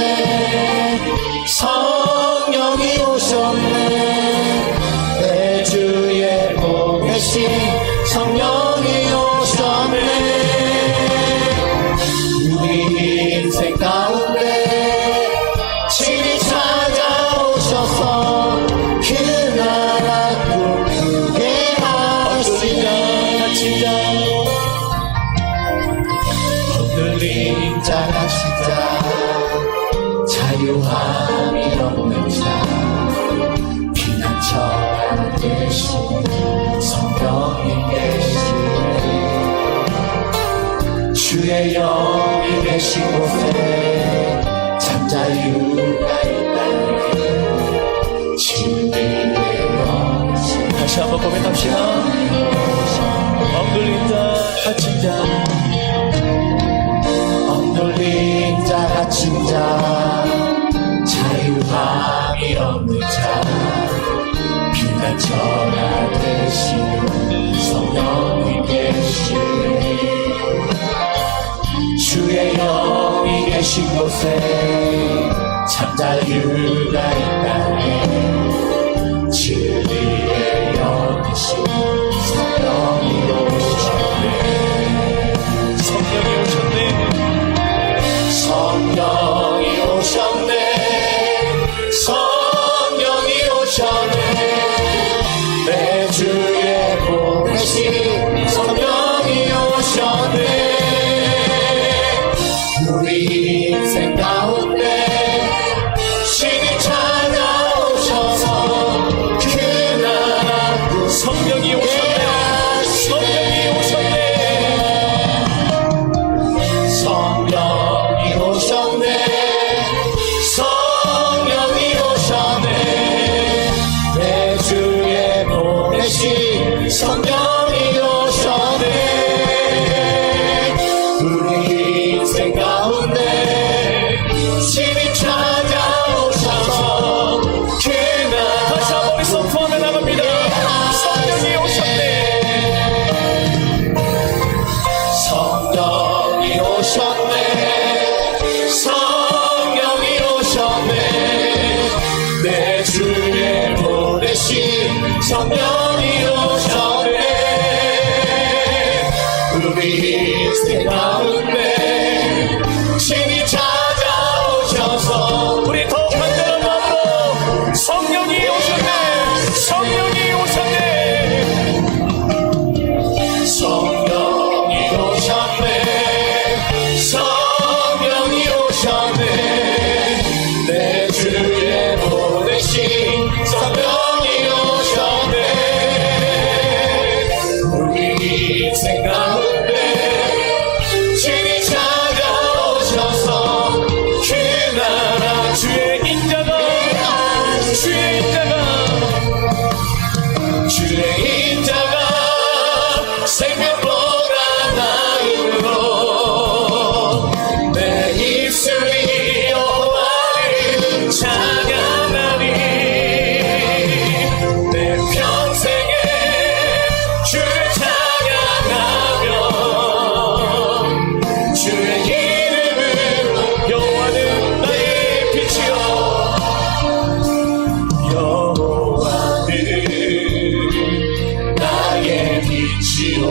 성령이 오셨네. 갇힌 자 흔들린 자 갇힌 자 자유함이 없는 자 피난처가 되신 성령이 계시네 주의 영이 계신 곳에 참 자유가 있다네 진리의 영이신 다시 한번 고백합시다. 억눌린 자 갇힌 자 억눌린 자 갇힌 자 자유함이 없는 자 피난처가 되시는 성령이 계시네 주의 영이 계신 곳에 참 자유가 있다네 진리의 영이신 성령이 오셨네 성령이 오셨네. 성령이 오셨네 성령이 오셨네 내 주에 보내신 성령이 오셨네 우리 인생 가운데 신이 찾아오셔서 그 나라 성령이 오셨네. 성령이 오셨네. 성령이 오셨네 성령이 오셨네 내 주에 보내신 성령이 오셨네 우리 인생 가운데 신이 찾아오셔서 그날 다시 한번 우리 선포하며 나갑니다. 성령이 오셨네. 성령이 오셨네 성령이 오셨네 내 주에 보내신 성령이 오셨네 우리 인생 가운데 신이 찾아오셔서 우리 더 간절한 마음으로 성령이 오셨네. 성령이 오셨네. 성령이 오셨네 성령이 오셨네 내 주에 보내신 성령이 오셨네 우리 인생 가운데 신이 찾아오셔서 그 나라 주의 인자가 주의 인자가 생명보다 나음으로 내 입술이 여호와를 찬양하리 내 평생에 주를 찬양하며 주의 이름으로 여호와는 나의 빛이요 여호와는 나의 빛이요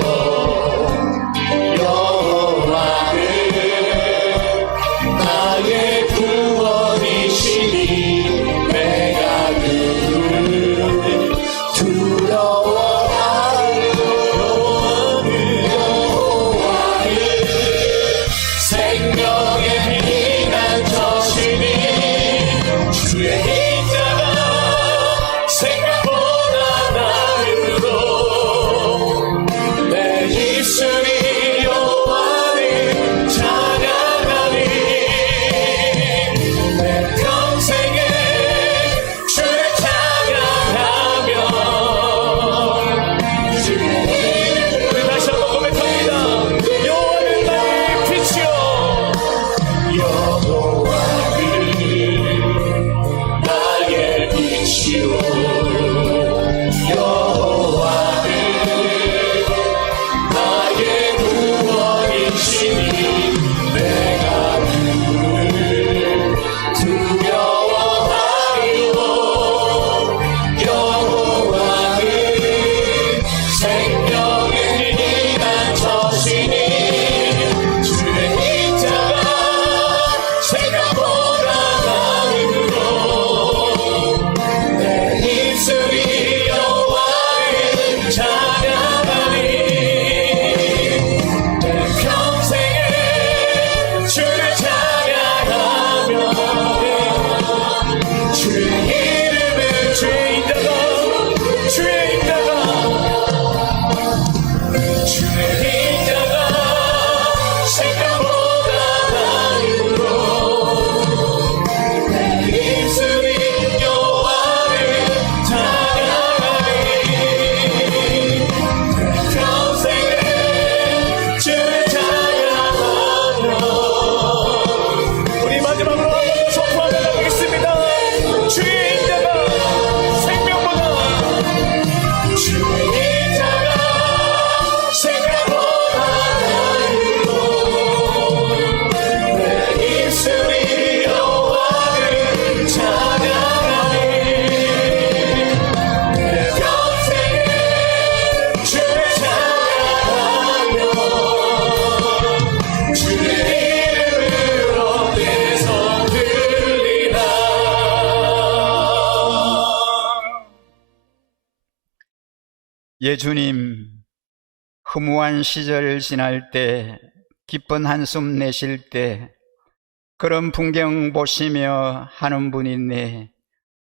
예주님, 허무한 시절 지날 때, 기쁜 한숨 내실 때 그런 풍경 보시며 하는 분이 있네.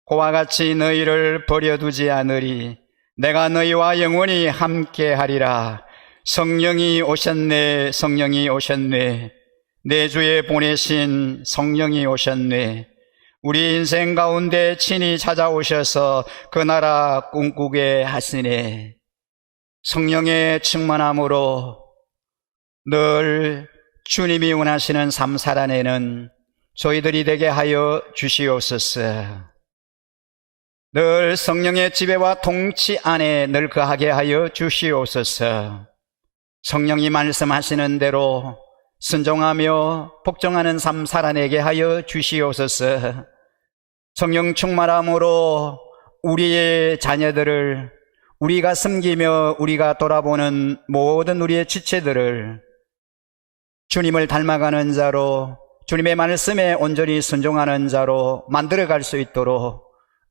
그와 같이 너희를 버려두지 않으리. 내가 너희와 영원히 함께하리라. 성령이 오셨네. 성령이 오셨네. 내 주에 보내신 성령이 오셨네. 우리 인생 가운데 친히 찾아오셔서 그 나라 꿈꾸게 하시네. 성령의 충만함으로 늘 주님이 원하시는 삶 살아내는 저희들이 되게 하여 주시옵소서. 늘 성령의 지배와 통치 안에 늘 거하게 하여 주시옵소서. 성령이 말씀하시는 대로 순종하며 복종하는 삶 살아내게 하여 주시옵소서. 성령 충만함으로 우리의 자녀들을, 우리가 섬기며 우리가 돌아보는 모든 우리의 지체들을 주님을 닮아가는 자로, 주님의 말씀에 온전히 순종하는 자로 만들어갈 수 있도록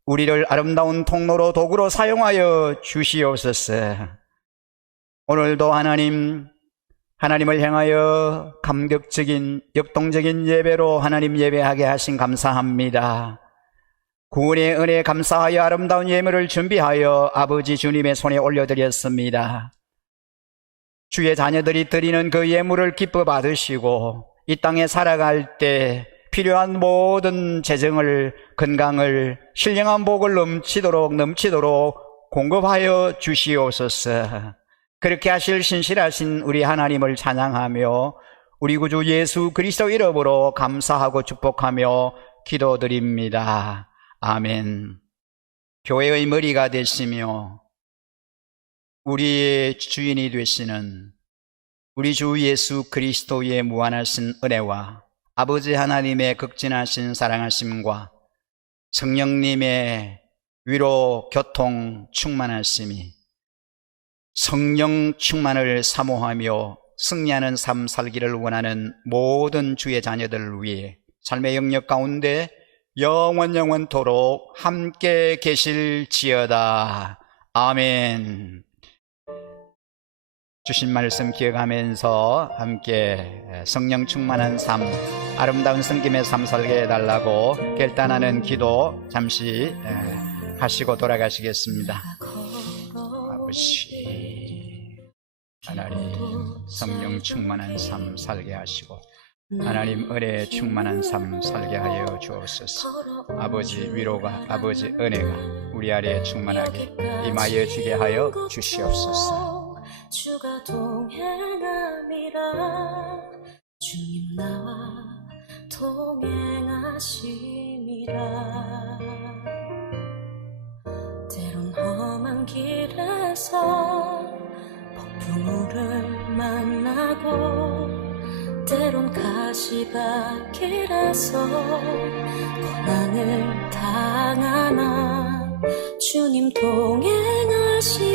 우리를 아름다운 통로로, 도구로 사용하여 주시옵소서. 오늘도 하나님을 향하여 감격적인, 역동적인 예배로 하나님 예배하게 하신 감사합니다. 구원의 은혜에 감사하여 아름다운 예물을 준비하여 아버지 주님의 손에 올려드렸습니다. 주의 자녀들이 드리는 그 예물을 기뻐 받으시고 이 땅에 살아갈 때 필요한 모든 재정을, 건강을, 신령한 복을 넘치도록 공급하여 주시옵소서. 그렇게 하실 신실하신 우리 하나님을 찬양하며 우리 구주 예수 그리스도 이름으로 감사하고 축복하며 기도드립니다. 아멘. 교회의 머리가 되시며 우리의 주인이 되시는 우리 주 예수 그리스도의 무한하신 은혜와 아버지 하나님의 극진하신 사랑하심과 성령님의 위로, 교통, 충만하심이 성령 충만을 사모하며 승리하는 삶 살기를 원하는 모든 주의 자녀들을 위해 삶의 영역 가운데 영원토록 함께 계실지어다. 아멘. 주신 말씀 기억하면서 함께 성령 충만한 삶, 아름다운 성김의 삶 살게 해달라고 결단하는 기도 잠시 하시고 돌아가시겠습니다. 아버지 하나님, 성령 충만한 삶 살게 하시고 하나님 은혜에 충만한 삶 살게 하여 주옵소서. 아버지 위로가, 아버지 은혜가 우리 아래에 충만하게 임하여 주게 하여 주시옵소서. 주가 동행함이라. 주님 나와 동행하심이라. 때론 험한 길에서 폭풍우를 만나고 때론 가시밭길에서 고난을 당하나 주님 동행하시니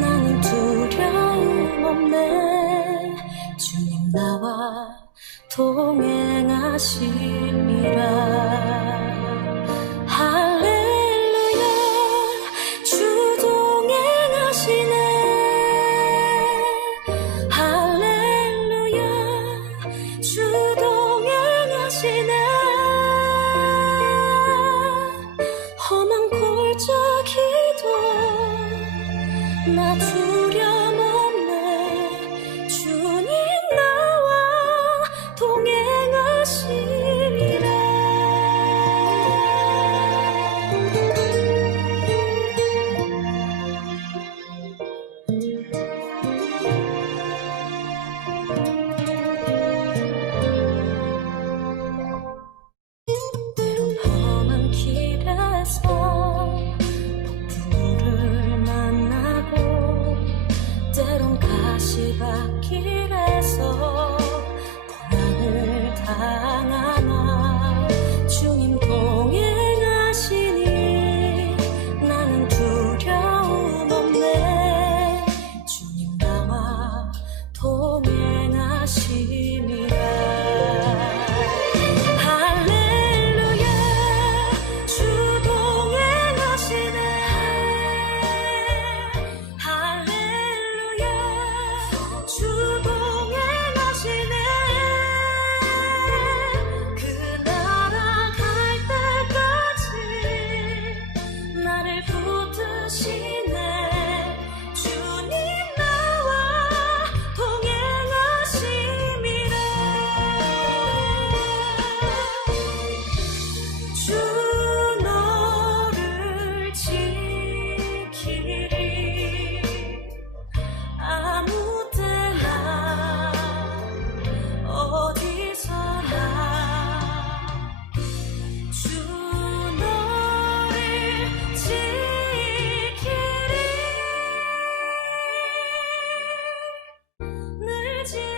나는 두려움 없네. 주님 나와 동행하심이라. 할렐루야, 주 동행하시네. 할렐루야, 주 동행하시네. 험한 골짜기도 나 두려움 없네. 주님 나와 동행하시리라. 때론 험한 길에서 폭풍우를 만나고 때론 가시밭길에서 고난을 당하나 주님 동행하시니 나는 두려움 없네. 주님 나와 동행하심이라. 할렐루야, 주 동행하시네.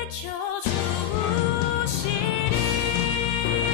외쳐